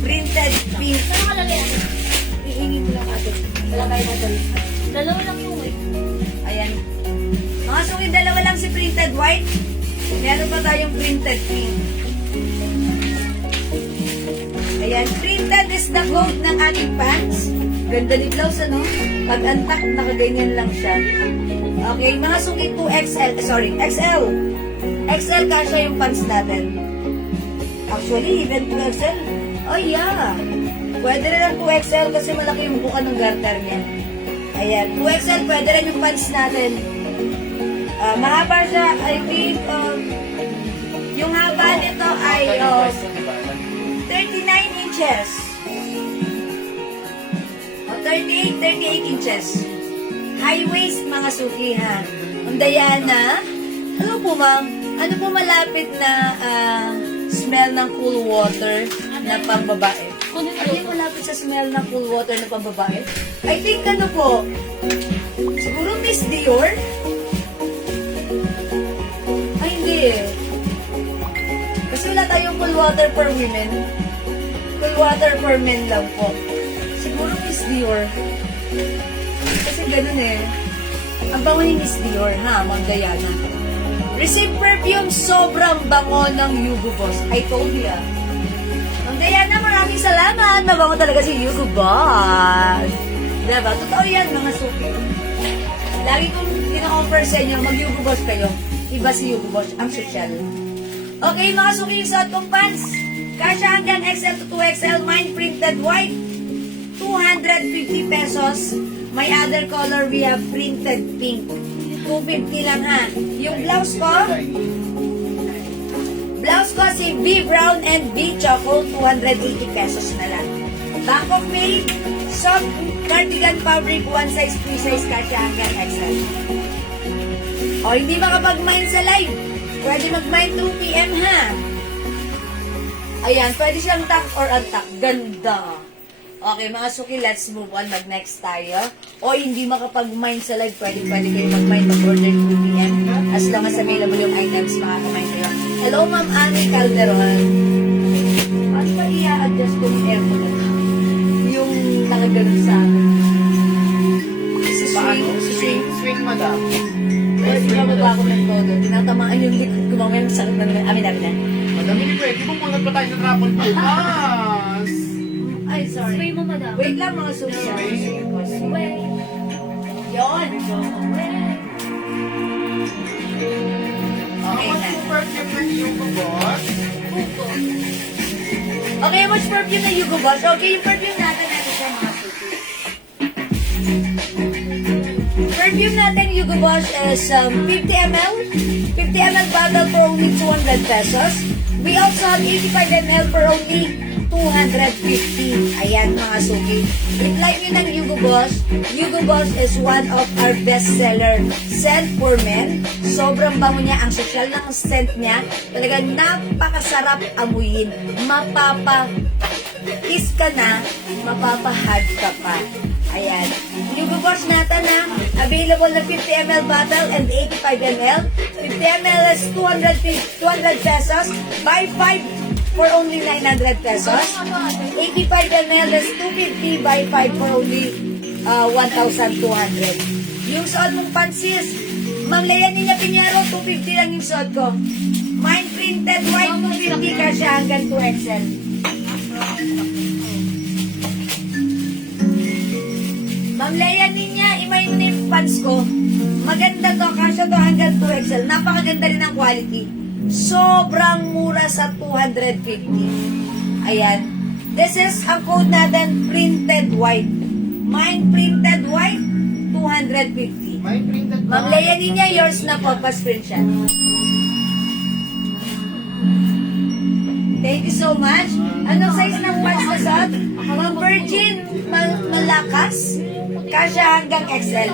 printed pink. Ano kalagay natin? Iingin mo lang natin. Wala kayo na tuloy. Dalawa lang yung eh. Ayan. Mga suki, dalawa lang si printed white. Meron pa tayong printed pink. Ayan, printed is the code ng ating pants. Ganda ni blouse, ano? Pag antak, nakaganyan lang siya. Okay, mga suki 2XL. Sorry, XL. XL kasha yung pants natin. Actually, even 2XL. Oh, yeah. Pwede rin ang 2XL kasi malaki yung buka ng garter niya. Ayan, 2XL, pwede rin yung pants natin. Mahaba siya, I think, yung haba nito ay 39 inches. 38 inches. High waist, mga suki, ha. Ang Diana, ano po, ma'am? Ano po malapit na smell ng cool water na pambabae? Ano yung malapit sa smell ng cool water na pambabae? I think ano po, siguro Miss Dior? Ay, hindi eh. Kasi wala tayong cool water for women. Cool water for men lang po. Siguro Miss Dior. Kasi ganun eh. Ang bango ni Miss Dior, ha, Ma'am Diana. Receive perfume, sobrang bango ng Hugo Boss. I told you. Ma'am Diana, maraming salamat. Mabango talaga si Hugo Boss. Diba? Totoo yan, mga suki. Lagi kong ina-offer sa inyo, mag-Hugo Boss kayo. Iba si Hugo Boss, ang social. Okay, mga suki, yung suot kong pants. Kasha hanggang XL to 2XL, mine printed white. 250 pesos. May other color, we have printed pink. 250 lang ha. Yung blouse ko si B Brown and B Choco, 280 pesos na lang. Bangkok Made, soft cardigan fabric, one size, 3 size, kasya hanggang XL. O hindi makapag-mine sa live, pwede mag-mine 2 PM ha. Ayan, pwede siyang tuck or untuck. Ganda. Okay, mga suki, let's move on. Mag-next tayo. O hindi makapag-mine sa live, pwede kayo mag-mine, mag-order 2 PM. As long as available yung items, makaka-mine kayo. Hello, Ma'am Annie Calderon. Ano ba i-adjust ko yung aircon? Yung nakaganon sa akin. Si Paano? swing. Swing, madam. Pwede mababa ako ng todo. Tinatamaan yung likod ko mamaya masakit na. Amin na. Madam, hindi pwede. Pumunod pa tayo sa raffle bukas. Ay, sorry. Spray mo, madam. Wait lang mga suki. Spray. Yun. Okay Ako na. yung perfume ng Hugo Boss. Okay, much perfume na Hugo Boss. Okay, yung perfume natin siya mga suki. Perfume natin Hugo Boss is 50 ml. 50 ml bottle for only 200 pesos. We also have 85 ml for only 250. Ayan mga suki. I-like nyo ng Hugo Boss. Hugo Boss is one of our best-seller scent for men. Sobrang bango niya. Ang social ng scent niya. Talagang napakasarap amuyin. Mapapa-kiss ka na, mapapahag ka pa. Ayan. Hugo Boss natin na available na 50 ml bottle and 85 ml. 50 ml is 200 pesos. Buy 5 for only 900 pesos. 85 ml is 250, buy 5 for only 1,200. Yung suot mong pansis, Ma'am Lea Nina Piñero, 250 lang yung suot ko. Mine printed white, 250 kasi hanggang 2XL. Ma'am Lea Nina, imay mo na yung pants ko. Maganda to, kasya to hanggang 2XL. Napakaganda rin ang quality. Sobrang mura sa 250. Ayan. This is ang code natin, printed white. Mine printed white, 250. May printed Ma'am Lea Nina, yours na po, pa-screenshot. Thank you so much. Anong size ng pants na suot? Ma'am Virgin, malakas. Kasya hanggang XL.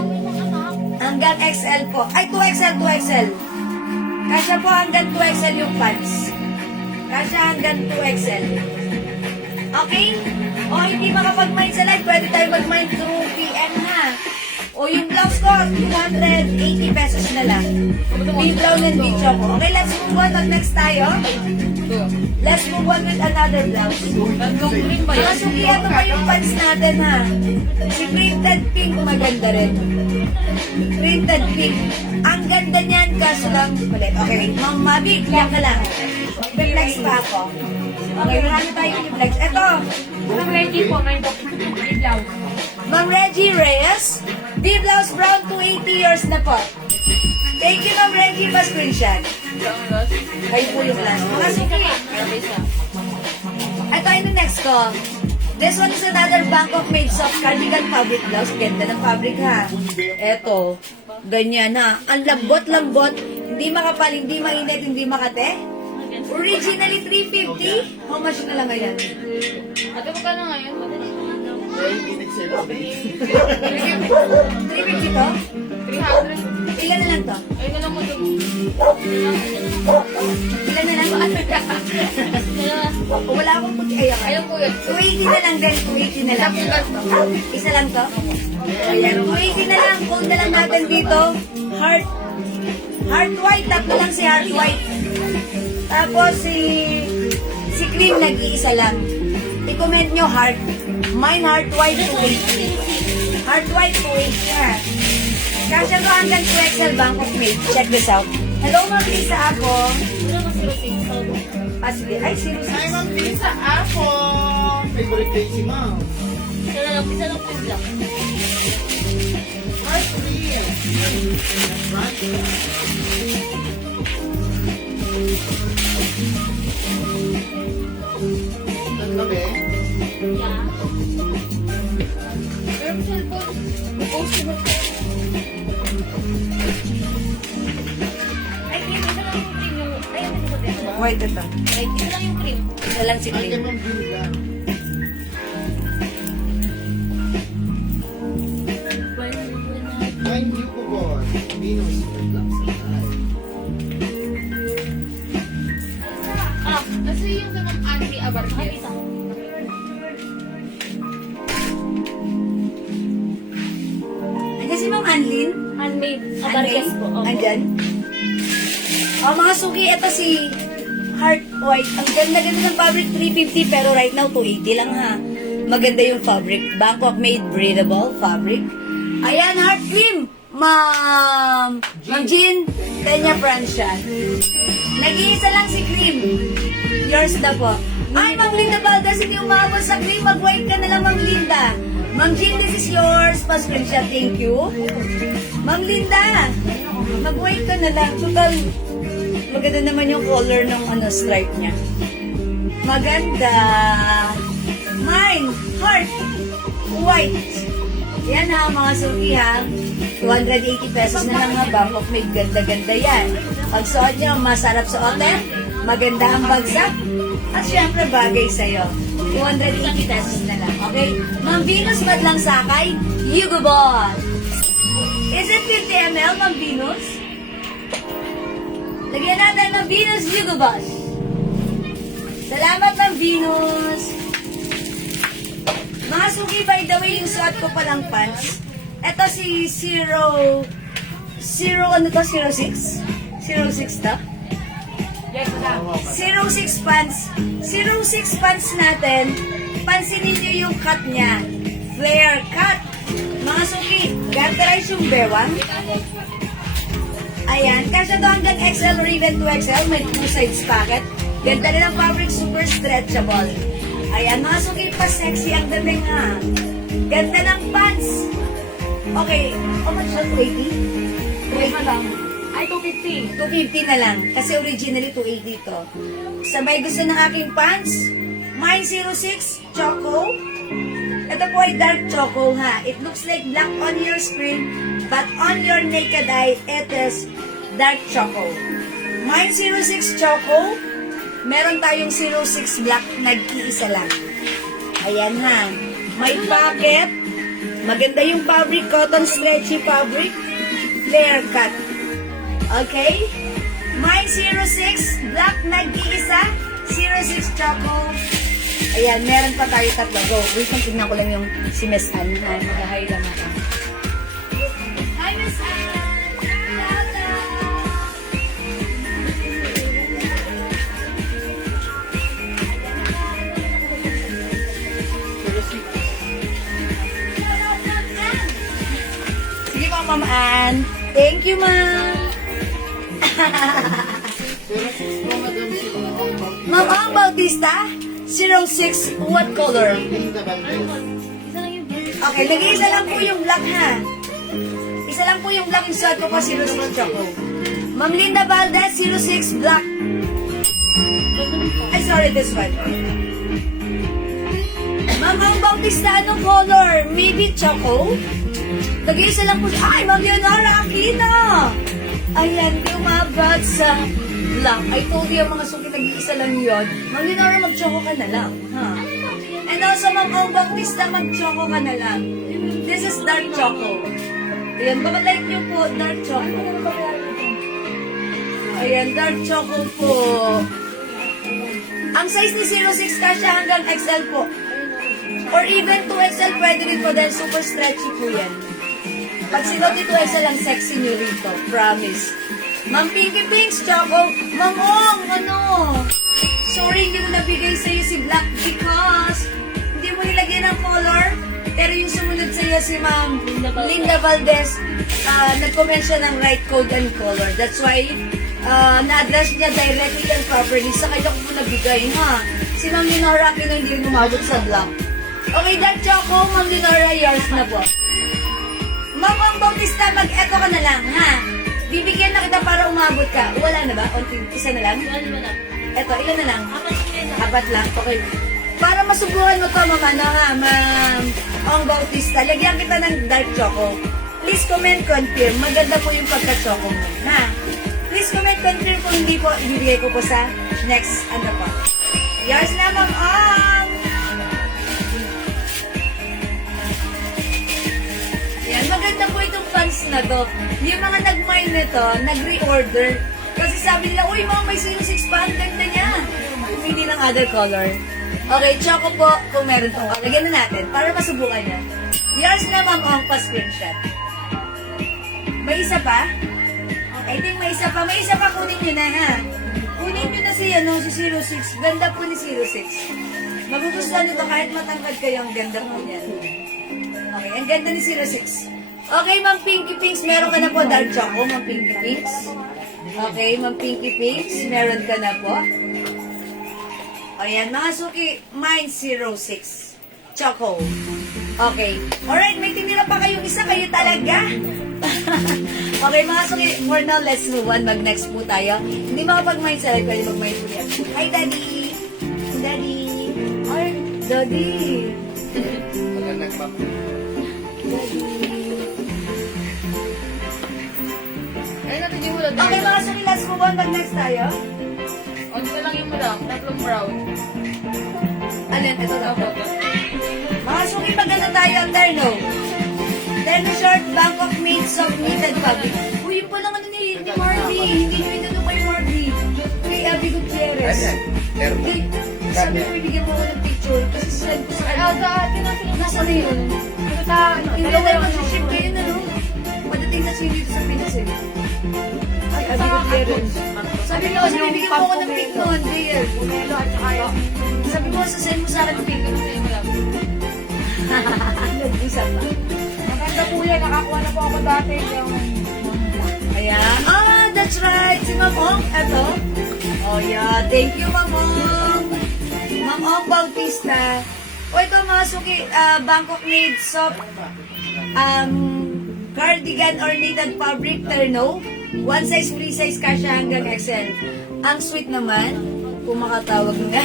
Hanggang XL po. Ay, 2XL, 2XL. Kasya po hanggang 2XL yung pants. Kasya hanggang 2XL. Okay? O hindi makapag-mine sa live, pwede tayo mag-mine through PM ha. O yung blouse ko, 280 pesos na lang. B brown and B choco. Okay, let's move on. Mag-next tayo. Let's move on with another blouse. Mga suki, ano ba yung pants natin ha? Si printed pink, maganda rin. Printed pink. Ang ganda niyan, kaso lang ulit. Okay, Ma'am Mabi, yan ka lang. Flex pa ako. Okay, marami tayo yung flex. Ito, Ma'am Reggie po, may blouse. Ma'am Reggie Reyes, B-Blouse Brown, 280 years na po. Thank you, Ma'am Reggie, pa screenshot. Kayo po yung last. Mga suki. Ito yung next ko. This one is another Bangkok made soft cardigan fabric blouse. Ganda ng fabric ha. Ito, ganyan ha. Ang lambot-lambot. Hindi makapal, hindi mainit, hindi makate. Originally 350. How much na lang ngayon? Ate, magkano ngayon? 350 to? 300. Ilan na lang to? Ayun na lang mo dun. Ilan na lang? Wala akong puti. Ayan. Ayun po yun. 280 na lang din. 280 na lang. Isa lang to? Ayan. 280 na lang. Code na lang natin dito. Heart. Heart white. Tatlo lang si heart white. Tapos si cream nag-iisa lang. I-comment nyo heart. Mine heart white 280. Heart white 280. Kasya ko hanggang 2XL Bangkok made. Check this out. Hello, Ma'am Lisa ako. Wala mas 06. So, Ah, sige. Ay, sino Hi, Ma'am Lisa ako. Favorite kayo si Ma'am. isa lang po yung black. Hi, Priya. Tatlo ba? Yeah. Pero cellphone, post mo po. Ay, cream. Isa lang yung cream yung... Ay, ano ito ba? White ito. Ay, isa lang yung cream. Isa lang si Ay, kay Cream. Ma'am Julia. Hi, new po boss. Venus. Ah, kasi yung sa mga Andy Abarquez. Nakikita ko. Andiyan si Ma'am Anlin. Handmade Abarquez po. Opo. Andyan. Oh, mga suki, ito si Heart White. Ang ganda-ganda ng fabric, 350, pero right now, 280 lang ha. Maganda yung fabric. Bangkok made breathable fabric. Ayan, Heart Cream. Ma'am Jean, Tenya Francia. Nag-iisa lang si Cream. Yours na po. Ay, Ma'am Linda Valdez, hindi umabot sa Cream. Mag-white ka na lang, Ma'am Linda. Ma'am Jean, this is yours. Pa-screenshot, thank you. Ma'am Linda, mag-white ka na lang. Total, maganda naman yung color ng stripe niya. Maganda. Mine, heart, white. Yan ha, mga suki ha. 280 pesos na lang ha. Bangkok may ganda-ganda yan. Pag suot nyo, masarap suotin. Maganda ang bagsak. At syempre, bagay sa'yo. 280 pesos na lang. Okay? Ma'am Venus, madlang sakay. Hugo Boss. Is it 50 ml, Ma'am Venus? Lagyan natin, Ma'am Venus, Hugo Boss. Salamat, Ma'am Venus. Mga suki, by the way, yung suot ko palang pants. Ito si 06? 06 to? Yes, ma'am. 06 pants. 06 pants natin, pansinin nyo yung cut niya. Flare cut. Mga suki, garterize yung bewang. Ayan, kasya to hanggang XL or even 2XL. May 2 sides packet. Ganda rin ang fabric, super stretchable. Ayan, mga suki, pa-sexy ang dating ha. Ganda ng pants. Okay, how much siya? 280? 280 lang. Ay, 250. 250 na lang. Kasi originally 280 to. Sa may gusto ng aking pants, mine 06 Choco. Ito po ay dark choco ha. It looks like black on your screen, but on your naked eye, it is dark choco. Mine 06 Choco. Meron tayong 06 black, nag-iisa lang. Ayan ha. May pocket. Maganda yung fabric, cotton stretchy fabric. Flare cut. Okay? Mine 06, black nag-iisa, 06 Choco. Ayan, meron pa tayo tatlo. Go. Wait lang, tignan ko lang yung si Miss Anne. Mag-hi lang ako. Hi, Miss Anne! Sige po, Ma'am Anne. Thank you, Ma'am. Pero po, Madam Sino. Ma'am Ang Bautista, 06, what color? Linda Valdez. Isa lang yung black. Okay, nag-iisa lang po yung black ha. Isa lang po yung black, yung suot ko pa 06 Choco. Ma'am Linda Valdez, 06 black. Ay, sorry, this one. Ma'am Ang Bautista, anong color? Maybe Choco? Nag-iisa lang po. Ay, Ma'am Leonora Aquino! Ayan, di umabot sa black. I told you, mga suki, nag-iisa lang yun. Ma'am Leonora, mag-choco ka na lang. Ha? And also, Ma'am Ang Bautista, mag-choco ka na lang. This is dark choco. Ayan, baka like nyo po, dark choco. Ayan, dark choco po. Ang size ni 06 kasya hanggang XL po. Or even 2XL, pwede rin po dahil super stretchy po yan. Pag sinuot ni 2XL, ang sexy nyo rito. Promise. Ma'am Pinky Pinks, Choco. Ma'am Ong, ano? Sorry, hindi ko nabigay sa'yo si Black because hindi mo nilagyan ng color. Pero yung sumunod sa'yo si Ma'am Linda Valdez, nag-comment siya ng right code and color. That's why na-address niya directly and properly sa kanya ko po nagbigay, ha? Si Ma'am Lenora Aquino hindi rin umabot sa block. Okay, Dark Choco, Ma'am Lenora, yours na po. Ma'am Ang Bautista, mag-eto ka na lang, ha? Bibigyan na kita para umabot ka. Wala na ba? O, isa na lang? Eto, ilan na lang? Apat lang. Okay. Para masubukan mo to, Ma'am, ano, ha? Ma'am Ang Bautista, lagyan kita ng Dark Choco. Please comment, confirm. Maganda po yung pagka-choco mo, ha? Please comment, confirm kung hindi po, ibibigay ko po sa next, ano po. Yours na, Ma'am Ang! Yan, maganda po itong pants na to. Yung mga nag-mine nito, nag-reorder. Kasi sabi nila, uy, Ma'am, may 06 pa, ang ganda niya. Hindi ng other color. Okay, choco po, kung meron po. Lagyan na natin, para masubukan niya. Yours na, Ma'am Ang, pa-screenshot. May isa pa? I think may isa pa. May isa pa, kunin nyo na, ha? Kunin nyo na si 06. Ganda po ni 06. Magugustuhan nyo to kahit matangkad kayo. Ang ganda po niyan. Okay, ang ganda ni 06. Okay, Ma'am Pinky Pinks, meron ka na po, Dark Choco, Ma'am Pinky Pinks. Okay, Ma'am Pinky Pinks, meron ka na po. Ayan, mga suki, mine 06. Choco. Okay. Alright, may tinira pa kayong isa, kayo talaga. Okay, mga suki, for now, let's move on. Mag-next po tayo. Hindi makapag-mind sa live, pwede mag-mind po yan. Hi, Daddy! Daddy! Ay, Daddy! Wala nagmap. Ayun natin yung mula. Okay, mga suki, let's move on. Mag-next tayo. O, dito lang yung mula. Tatlong brown. Alin, ito na po. Mga suki, maganda tayo ang Terno. Terno short, Bangkok made, soft knitted fabric. Uy, yun palang ano ni Marty. Hindi nyo ito kay Marty. Kay Abby Gutierrez. Ano yan? Erno. Hindi, sabi ko, ibigyan mo ako ng picture. Kasi send ko sa Ah, sa atin natin yung Nasa na yun? Ito sa, ano, Yung dalawa dalawa yung yung ship kayo na, no? Padating na siya dito sa Pinas, eh. Ay, Abby Gutierrez. Sabi mo kasi bibigyan mo ako ng pic noon, dear. Pumelo at saka yung Sabi mo, sasend mo sa akin ng pic. ano sa yung lang. Nag-isa pa. Maganda po yan. Nakakuha na po ako dati. Yung Ayan. Ah, that's right. Si Ma'am Ong, eto. Oh, yeah. Thank you, Ma'am Ong. Ma'am Ong Bautista. O, ito mga suki, Bangkok made soft cardigan or knitted fabric terno. One size, free size, kasha hanggang XL. Ang sweet naman, kung makatawag na.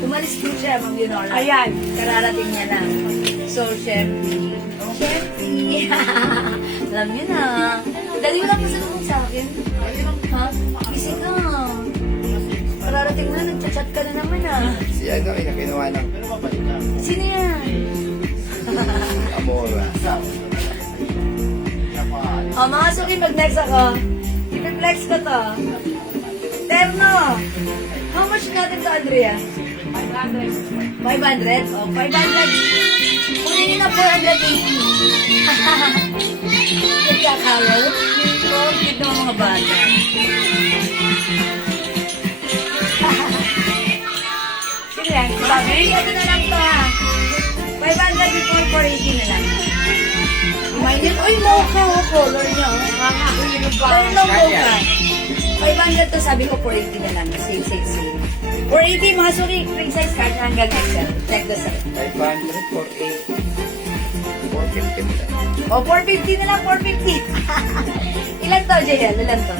Umalis po siya, Ma'am Leonora. Ayan. Kararating niya lang. So, syempre. Alam niyo na. Dali mo lang pasalubong sa akin. Ha? Busy ka. Kararating na, nagchat-chat ka na naman ah. Si ano, kinuha ng Sino yan? Amora. O, mga suki, mag-next ako. I-flex ko to. Terno. How much natin to, Andrea? 500? O, 500. Kunin niyo na 480. Nagkakaroon. So, cute ng mga bata. Sige yan. Sabi, ano na lang to ha. 500 before 480 na lang. Imagine, uy, mocha oh, color niya oh. Terno mocha. 500 to, sabi ko 480 na lang. Same. 480, mga sorry, free size card hanggang XL. Check the site. 500 for 8. 450 mo tayo. O, 450 na lang, 450. Ilan to, JL? Ilan to?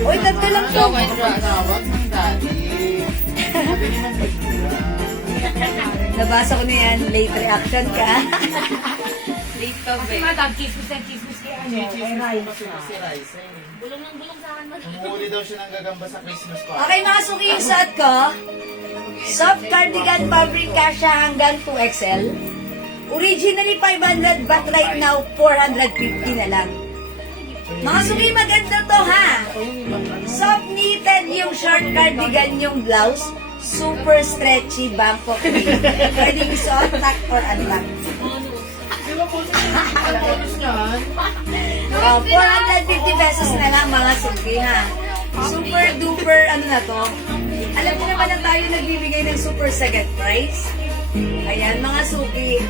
Uy, tatlo lang to. Tawag ng daddy. Sabi niyo ng Nabasa ko na yan, late reaction ka. late ka ba? Chismis kay ano, kay Rai. si Raisa. Bulong ng bulong sa akin. Umuuli daw siya ng gagamba sa Christmas party. Okay, mga suki yung suot ko. Soft cardigan fabric kasha hanggang 2XL. Originally 500 but right now 450 na lang. Mga suki, maganda to ha. Soft knitted yung short cardigan yung blouse. Super stretchy Bangkok knit. Pwedeng isuot, tuck or untuck. Di ba po ang bonus niyan? 450 pesos na lang mga suki ha. Super duper ano na to. Alam mo naman na tayo nagbibigay ng super sagat price. Ayan mga suki.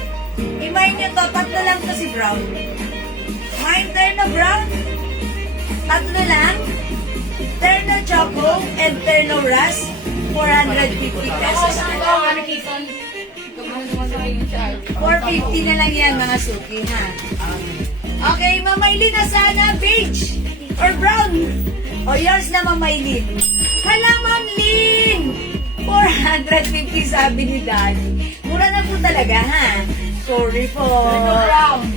Imayin nyo to, tatlo lang to si Brown. Mine turn na Brown. Tatlo lang. Terno Choco and Terno Ras, 450 pesos na lang. 450 na lang yan mga suki ha. Okay, Mamaylin na sana, beige or brown. O yours na Mamaylin. Hala, Ma'am Lin! 450 sabi ni Danny. Mura na po talaga ha. Sorry po.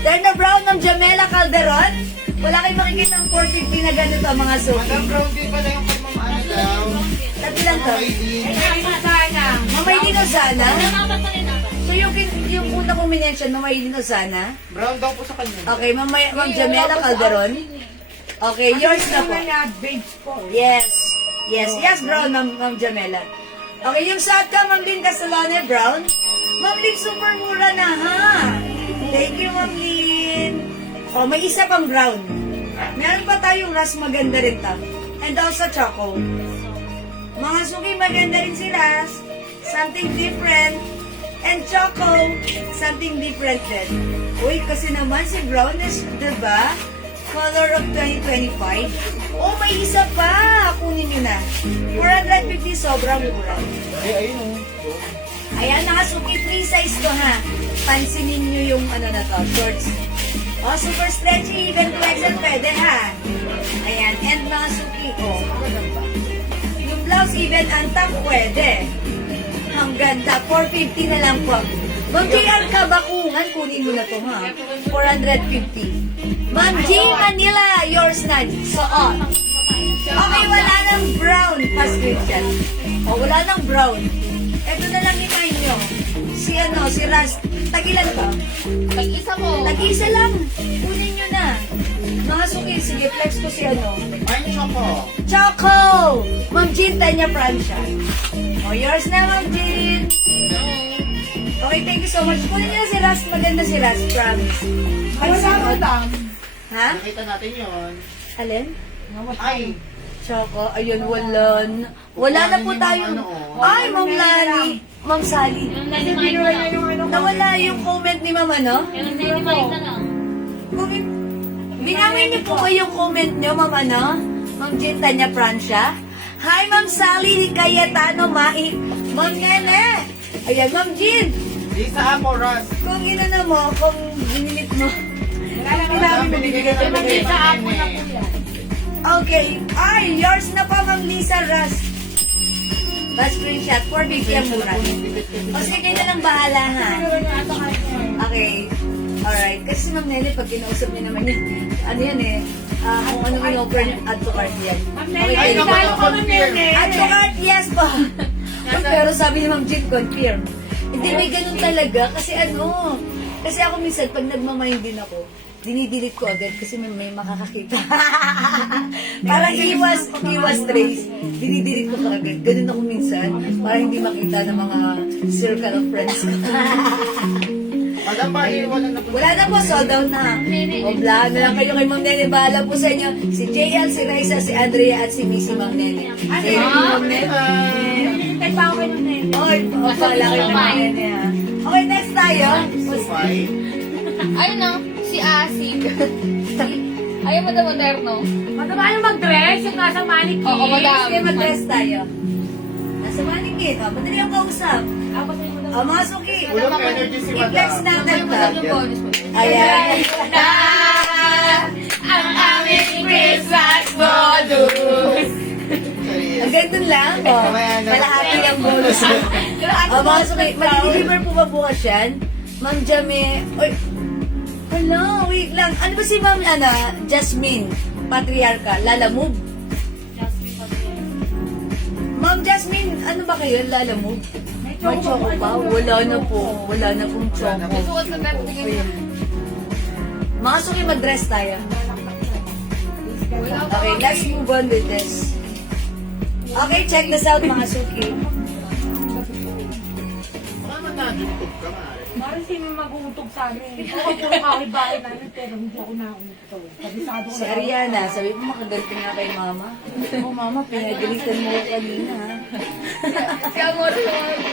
Terno brown ng Jamela Calderon. Wala kayong makikita ng 450 na ganito mga suki. Madam Brown din pala yung kay Ma'am Ana daw. Tatlo lang to. Mamaylin o sana? So yung una kong minention, Mamaylin o sana? Brown daw po sa kanya. Okay, Ma'am Jamela Calderon. Okay, yours na po. Yes. Yes, brown, Ma'am Jamela. Okay, yung suot ka, Ma'am Lynn Castellone, brown. Ma'am Lynn, super mura na, ha? Thank you, Ma'am Lynn. Oh, may isa pang brown. Meron pa tayong ras, maganda rin ta. And also choco. Mga suki, maganda rin si ras. Something different. And choco, something different din. Uy, kasi naman si brown is, diba? Color of 2025. Oh, may isa pa. Kunin nyo na. 450, sobrang mura. Ay, ayun o. Ayan, nakasuki, free size to ha. Pansinin nyo yung ano na to, shorts. Oh, super stretchy, even 2XL pwede ha. Ayan, and mga suki, oh. Yung blouse, even antak, pwede. Ang ganda, 450 na lang po. Ma'am JR Kabakungan, kunin mo na to ha. 450. Ma'am G Manila, yours na. Suot. Okay, wala nang brown. Pa-screenshot. O, wala nang brown. Ito na lang hinahin nyo. Si Ras. Tagilan to. Tag-isa mo. Tag-isa lang. Kunin nyo na. Mga suki, sige, flex ko si Ay, Choco. Choco! Ma'am Jean, Tanya Francia. O, yours na, Ma'am Jean. Okay, thank you so much. Kunin nyo na si Ras. Maganda si Ras, promise. Pagsuot. Ha? Nakita natin yun. Alin? Ay, Choco, ayun, wala na po tayo. Ay, Ma'am Lani. Ma'am Sally. Nawala yung comment ni Ma'am ano? Comment. Binawin niyo po ba yung comment niyo, Ma'am ano? Ma'am Jean Tanya Francia. Hi, Ma'am Sally Cayetano Mai. Ma'am Nene. Ayan, Ma'am Jean. Lisa Amoras. Kung inano mo, kung binilit mo. Madam, binibigyan na namin sa apo na po yan. Okay. Ay, yours na pa, Ma'am Lisa Ras. Last screenshot, 450 ang mura. O sige, kayo na lang bahala, ha? Okay. Alright. Kasi si Ma'am Nelly, pag kinausap niya naman yun, ano yan eh, kung ano in-offer niya, add to cart yan. Okay, Ay, kayo. confirm. Add to cart, yes po. Uy, pero sabi ni Ma'am Jean, confirm. Hindi, may ganun talaga. Kasi ako minsan, pag nagmamind din ako, dinidelete ko agad kasi may makakakita. Parang iwas trace. Dinidelete ko agad. Ganun ako minsan. Para hindi makita ng mga circle of friends ko. Madam, wala na po. Wala na po, sold out na. O, blahan na lang kayo kay Ma'am Nene. Bahala po sa inyo. Si JL, si Raisa, si Andrea, at si Missy Ma'am Nene. Thank you, Ma'am Nene. Hintay pa ako kay Ma'am Nene. Oy, pala kayo kay Ma'am Nene, ha. Okay, next tayo. Supay. Ayun na, si Asig. Ayaw mo na moderno. Madama yung mag-dress, yung nasa mannequin. Oo, madam. Sige, mag-dress tayo. Nasa maningit, o. Madali ang kausap. O, mga suki. Full of energy si I-flex Madam. natin Ayaw mo to. yung bonus mo. Ayan. Ang aming Christmas bonus. Ang ganito lang, o. Malahati ang bonus. O, mga suki, mag-deliver po ba bukas yan? Ma'am Jame, oy, hala, wait lang. Ano ba si Ma'am, Jasmine, Patriarca, Lala Move? Ma'am Jasmine, ano ba kayo, Lala Move? May choco pa? Wala na po. Wala na pong choco. Suot sa bed, tingin mo. Mga suki, mag-dress tayo. Okay, let's move on with this. Okay, check this out, mga suki. Baka managutog ka, Mare. Parang sino mag-uutog sa amin. Ako puro kakibain namin, pero hindi ako nautog. Kabisado ko Si Ariana, sabi mo makaganti nga kay Mama. Oh, Mama, pinagalitan mo ko kanina, ha? Si Amor,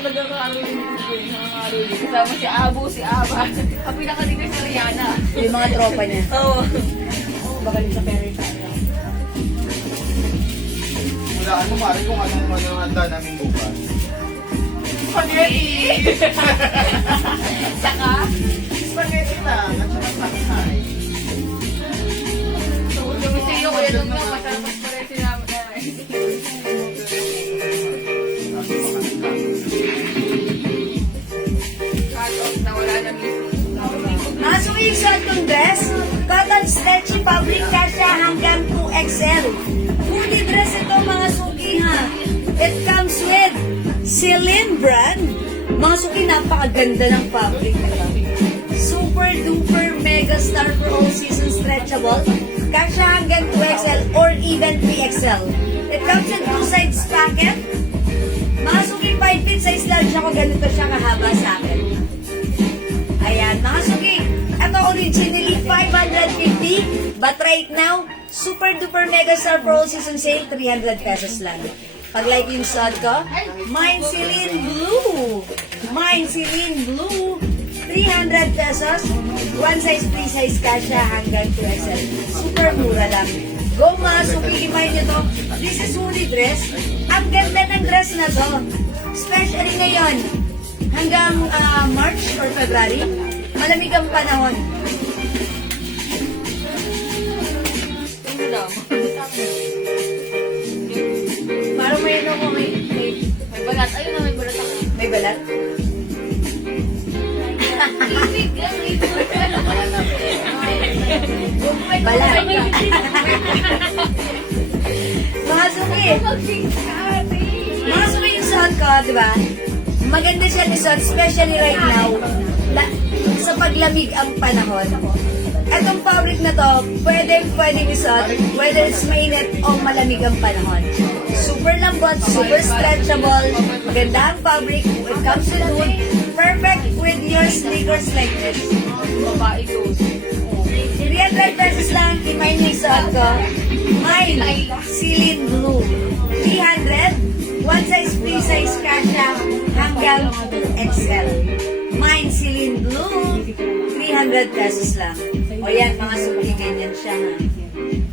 nagkakaroon yung kasama si Abu, si Aba. Ang pinakaligay si Rihanna. Yung mga tropa niya. Oo. baka sa Perry tayo. Hulaan mo, Mari, kung anong handa namin bukas. Spaghetti! Saka, Spaghetti lang, at saka sakay. sa'yo ko yun lang, masarap pa rin sinama na. Cut-off na wala na mismo. Aso yung suot kong dress, cotton stretchy fabric kasha hanggang 2XL. Hoodie dress ito mga suki ha. It comes with Celine brand. Mga suki, napakaganda ng fabric nito. Super duper mega star for all season stretchable. Kasha hanggang 2XL or even 3XL. It comes in two sides pocket. Mga suki, 5 feet size large ako. Ganito siya kahaba sa akin. Ayan, mga suki. Ito originally 550, but right now, super duper mega star for all season sale, 300 pesos lang. Pag like yung suot ko, mine Celine Blue. Mine Celine Blue. 300 pesos. One size, free size kasha hanggang 2XL. Super mura lang. Go mga suki, imay nyo to. This is hoodie dress. Ang ganda ng dress na to. Especially ngayon. Hanggang March or February. Malamig ang panahon. Ano daw? Parang may ano ko, may May balat. Ayun na, may balat ako. may balat. Ibig lang, ibig. Balat. Mga suki. Mga suki yung suot ko, di ba? Maganda siya ni suot, especially right now. Sa paglamig ang panahon. Etong fabric na to, pwedeng isuot, whether it's mainit o malamig ang panahon. Super lambot, super stretchable, maganda ang fabric, it comes with wood, perfect with your sneakers like this. Babae to. 300 pesos lang, imay niya yung suot ko. Mine, Celine Blue. 300, one size, free size kasha, hanggang XL. Mine, Celine Blue, 300 pesos lang. O yan, mga suki, ganyan siya ha.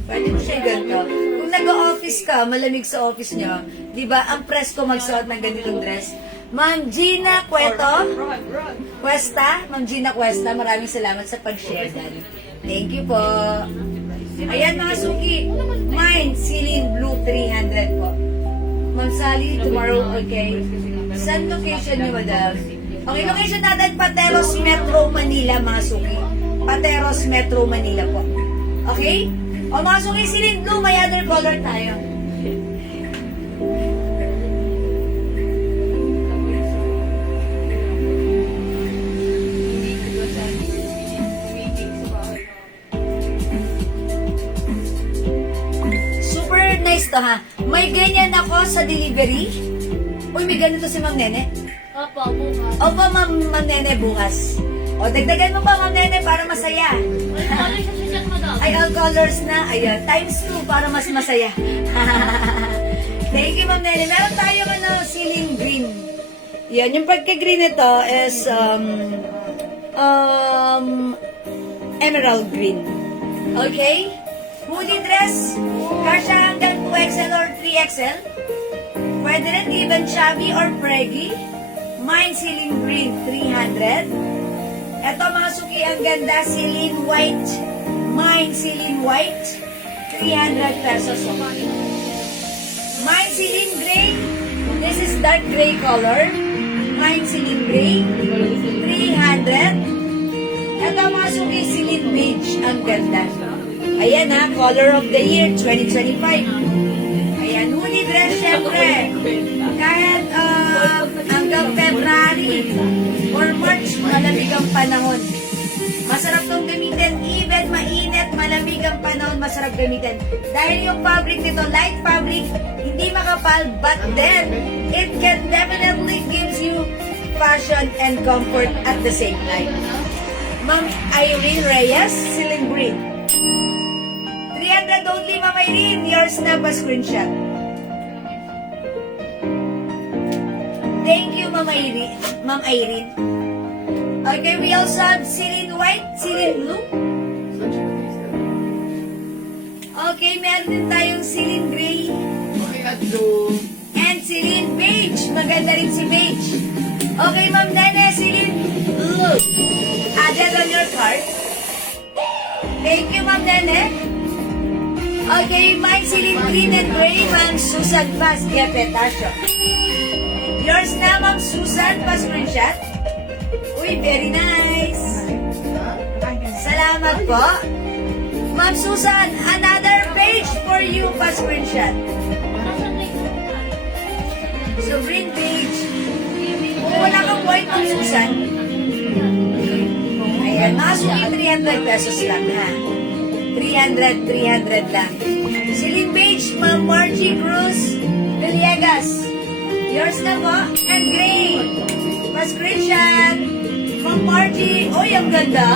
Pwede mo siya ganito. Kung nag-office ka, malamig sa office nyo, di ba, ang presko magsuot ng ganitong dress. Ma'am Gina Cueto, Cuesta, Ma'am Gina Cuesta, maraming salamat sa pag-share dyan. Thank you po. Ayan mga suki, mine, Celine Blue, 300 po. Ma'am Sally, tomorrow, okay. Saan location niyo, madam? Okay, location natin, Pateros, Metro, Manila, mga suki. Pateros, Metro, Manila po. Okay? O mga suki, Celine Blue, may other color tayo. Super nice to ha. May ganyan ako sa delivery. Uy, may ganito si Ma'am Nene. Opo, bukas. Opo, Ma'am Nene, bukas. O, dagdagan mo pa, Ma'am Nene, para masaya. Ay, all colors na. Ayan, times 2 para mas masaya. Thank you, Ma'am Nene. Meron tayong ceiling green. Yan, yung pagka-green nito is emerald green. Okay? Hoodie dress, kasha hanggang 2XL or 3XL. Pwede rin even chubby or preggy. Mine ceiling green, 300. Ito mga suki, ang ganda, ceiling white. Mine ceiling white, 300 pesos. Mine ceiling gray, this is dark gray color. Mine ceiling gray, 300. Ito mga suki, ceiling beige, ang ganda. Ayan ha, color of the year, 2025. Ayan, hoodie dress, syempre. Kahit hanggang February or March, malamig ang panahon. Masarap tong gamitin, even mainit, malamig ang panahon, masarap gamitin. Dahil yung fabric nito, light fabric, hindi makapal, but then, it can definitely gives you fashion and comfort at the same time. Ma'am Irene Reyes, Ceiling Green. 300 only, Ma'am Irene. Yours na pa screenshot. Thank you, Ma'am Irene. Ma'am Irene. Okay, we also have Celine White, Celine Blue. Okay, meron din tayong Celine Gray. Okay, Blue. And Celine Beige. Maganda rin si Beige. Okay, Ma'am Nene, Celine Blue. Added on your card. Thank you, Ma'am Nene. Okay, mine Celine Green and Gray, Ma'am Susan Paz, Gepetasyo. Yours na, Ma'am Susan, pa-screenshot. Uy, very nice. Salamat po. Ma'am Susan, another page for you, pa-screenshot. So, green page. Kung wala kang white, Ma'am Susan. Ayan, mga suki, 300 pesos lang, ha? 300 lang. Celine Page, Ma'am Margie Cruz, Villegas. Yours na po. And Gray. Pa-screenshot. Ma'am Margie. Uy, ang ganda.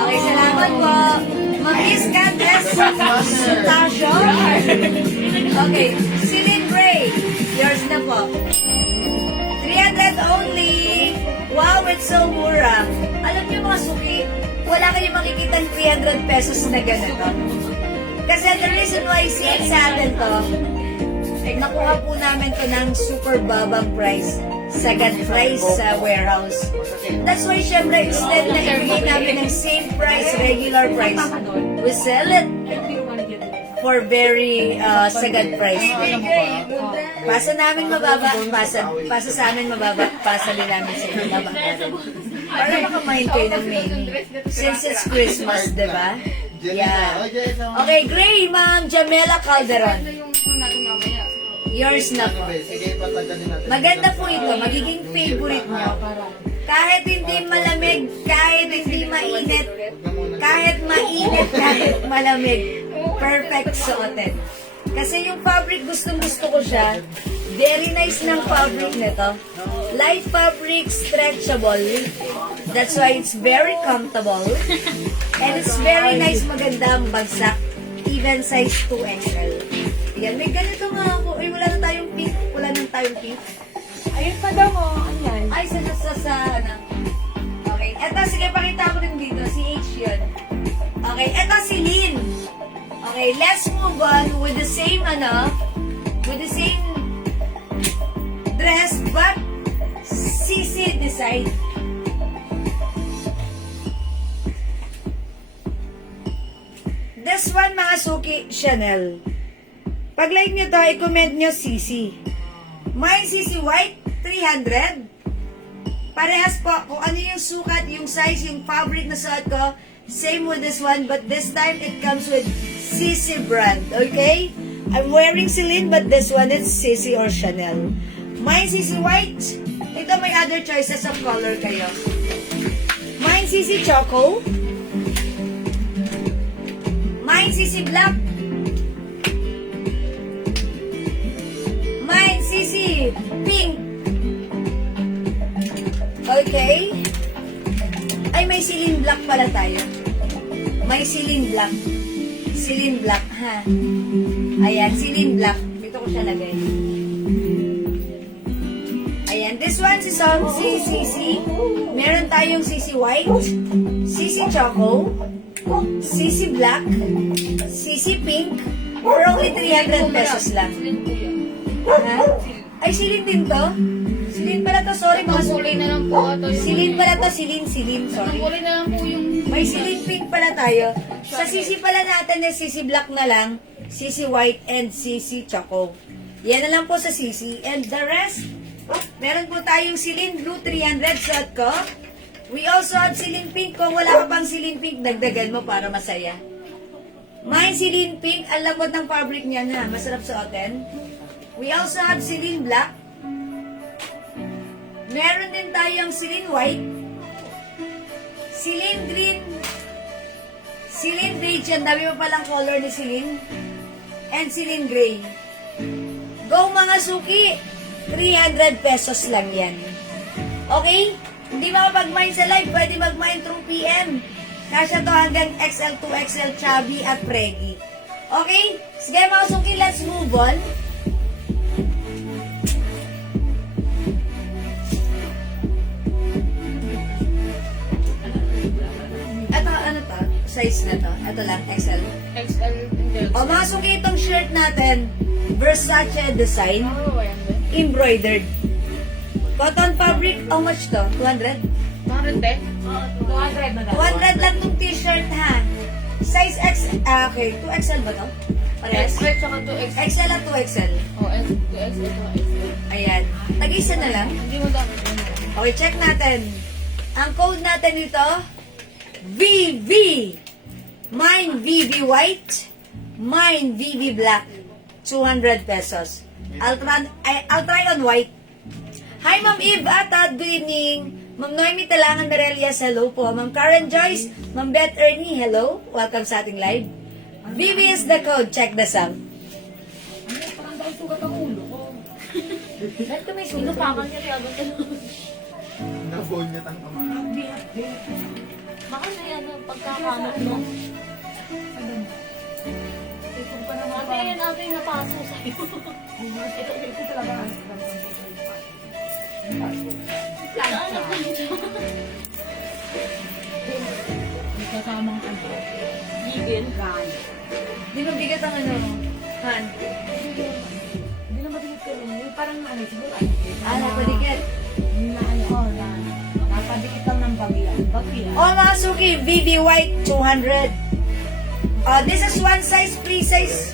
Okay, salamat po. Ma'am Iskat S. Sutasyo. Okay, Celine Gray. Yours na po. 300 only. Wow, it's so mura. Alam niyo mga suki, wala kayo makikita 300 pesos na ganito. Kasi the reason why sale sa atin to, nakuha po namin to ng super babang price, sagad price sa warehouse. That's why syempre instead na ibigay namin ng same price, regular price, we sell it for very sagad price. Pasa namin mababa, pasa sa amin mababa, pasa din namin sa mababa. Para makamain kayo ng menu. Since it's Christmas, diba? Yeah. Okay, Gray, Ma'am Jamela Calderon. Yours na po. Sige, pataganin natin. Maganda po ito, magiging favorite nyo. Kahit hindi malamig, kahit hindi mainit, kahit mainit, kahit malamig, perfect suotin. Kasi yung fabric, gustong-gusto ko siya. Very nice ng fabric nito. Light fabric, stretchable. That's why it's very comfortable. And it's very nice, magandang bagsak. Even size 2XL. Yan, may ganito nga ako. Ay, wala na tayong pink. Wala na tayong pink. Ayun pa daw mo. Ayan. Ay, ano. Okay, eto, sige, pakita ko rin dito. Si H yun. Okay, eto si Lynn. Okay, let's move on with the same, with the same dress, but CC design. This one, mga suki, Chanel. Pag like nyo to, i-comment nyo CC. Mine CC White, 300. Parehas po, kung ano yung sukat, yung size, yung fabric na suot ko, same with this one, but this time it comes with CC brand, okay? I'm wearing Celine, but this one is CC or Chanel. Mine CC White. Ito may other choices of color kayo. Mine CC Choco. Mine CC Black. Mine CC Pink. Okay. Ay, may Celine Black pala tayo. May Celine Black. Celine Black, ha? Ayan, Celine Black. Dito ko siya lagay. Ayan, this one si CC. Meron tayong CC White, CC Choco, CC Black, CC Pink, for only 300 pesos lang. Ha? Ay, Celine din to? Celine pala to, sorry mga Kulay na lang po ito. Celine pala to, Celine, sorry. Kulay na lang po yung... May Celine Pink pala tayo. Sa CC pala natin na CC Black na lang, CC White, and CC Choco. Yan na lang po sa CC. And the rest, meron po tayong Celine Blue 300 suot ko. We also have Celine Pink. Kung wala ka pang Celine Pink, dagdagan mo para masaya. Mine Celine Pink, ang lambot ng fabric niya na. Masarap suotin. We also have Celine Black. Meron din tayong Celine White, Celine Green, Celine Beige, ang dami pa palang color ni Celine, and Celine Gray. Go mga suki! 300 pesos lang yan. Okay? Hindi makapag-mine sa live, pwede mag-mine through PM. Kasya to hanggang XL, 2XL, chubby at preggy. Okay? Sige mga suki, let's move on. size na to? Ito lang, XL. XL Intel. O mga suki, itong shirt natin, Versace design, Ano ba yan, be? embroidered. Cotton fabric, how much to? 200? 200, be? 200 na 200 lang tong t-shirt ha. Size X, okay, 2XL ba to? Parehas? XL tsaka 2XL. XL at 2XL. Oh, 2XL tsaka XL. Ayan. Tag-isa na lang. Hindi mo dapat yun. Okay, check natin. Ang code natin dito, VV. Mine VV white, mine VV black. 200 pesos. I'll try on white. Hi, Ma'am Eve Atad. Good evening. Ma'am Noemi Talangan Merelias, hello po. Ma'am Karen Joyce, Ma'am Beth Ernie, hello. Welcome sa ating live. VV is the code. Check the sound. Ano, parang dahil sugat ang ulo ko. Ba't ka may Sino sulo pa ka niya? Tiyago ka lang. Nabonyat ang kamay. Baka na yan ang pagkakamot mo. Ito pa naman Ate, yan ate yung napaso sa'yo. Ito talaga ang Ano ba yun? kasamang ano. Gigil. Di ba bigat ang ano? Han? Hindi na mabilis ko rin. Yung parang ano, siguro Napadikit. na ano, napadikit lang ng bagya. Bagya. O mga suki, VV white, 200. This is one size, free size.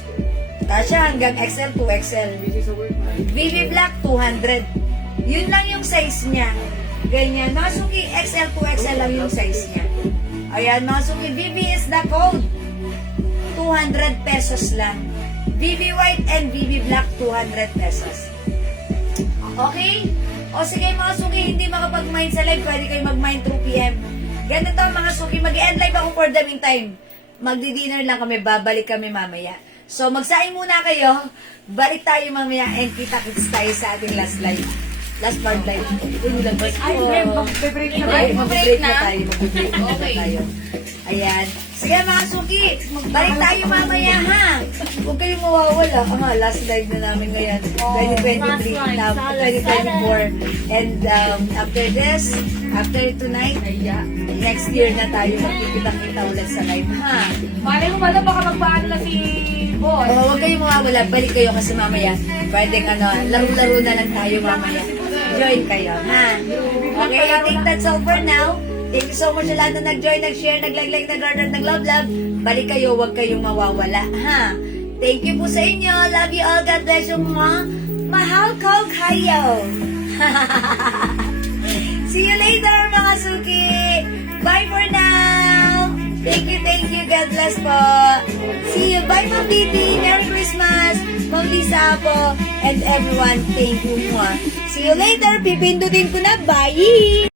Kasha hanggang XL to XL. Busy sa work, man. VV black, 200. Yun lang yung size niya. Ganyan. Mga suki, XL to XL lang yung size niya. Ayan, mga suki, VV is the code. 200 pesos lang. VV white and VV black, 200 pesos. Okay? O sige mga suki, hindi makapag-mind sa live, pwede kayo mag-mind through PM. Ganito mga suki, mag-end live ako for the meantime. Magdi-dinner lang kami, babalik kami mamaya. So magsaing muna kayo, balik tayo mamaya and kita-kits tayo sa ating last live. Last part live. Ay, magbe-break na Ay, tayo. mag-break na tayo. Mag-break na Okay. tayo. Ayan. Sige mga suki, balik tayo mamaya ha. Huwag kayong mawawala. Last live na namin ngayon. 2023, last live. 2024. And after this, after tonight, next year na tayo magkikita-kita ulit sa live ha. Malay mo pala, baka magpaano na si boss. Huwag kayong mawawala. Balik kayo kasi mamaya. Pwedeng laro-laro na lang tayo mamaya. Join kayo ha. Okay, I think that's all for now. Thank you so much sa lahat na nag-join, nag-share, nag-like, nag-order, nag-love. Balik kayo, huwag kayong mawawala, ha? Thank you po sa inyo. Love you all. God bless you, mga mahal ko kayo. See you later, mga suki. Bye for now. Thank you. God bless po. See you. Bye, Ma'am Bibi. Merry Christmas. Ma'am Lisa po. And everyone, thank you. See you later. Pipindutin ko na. Bye.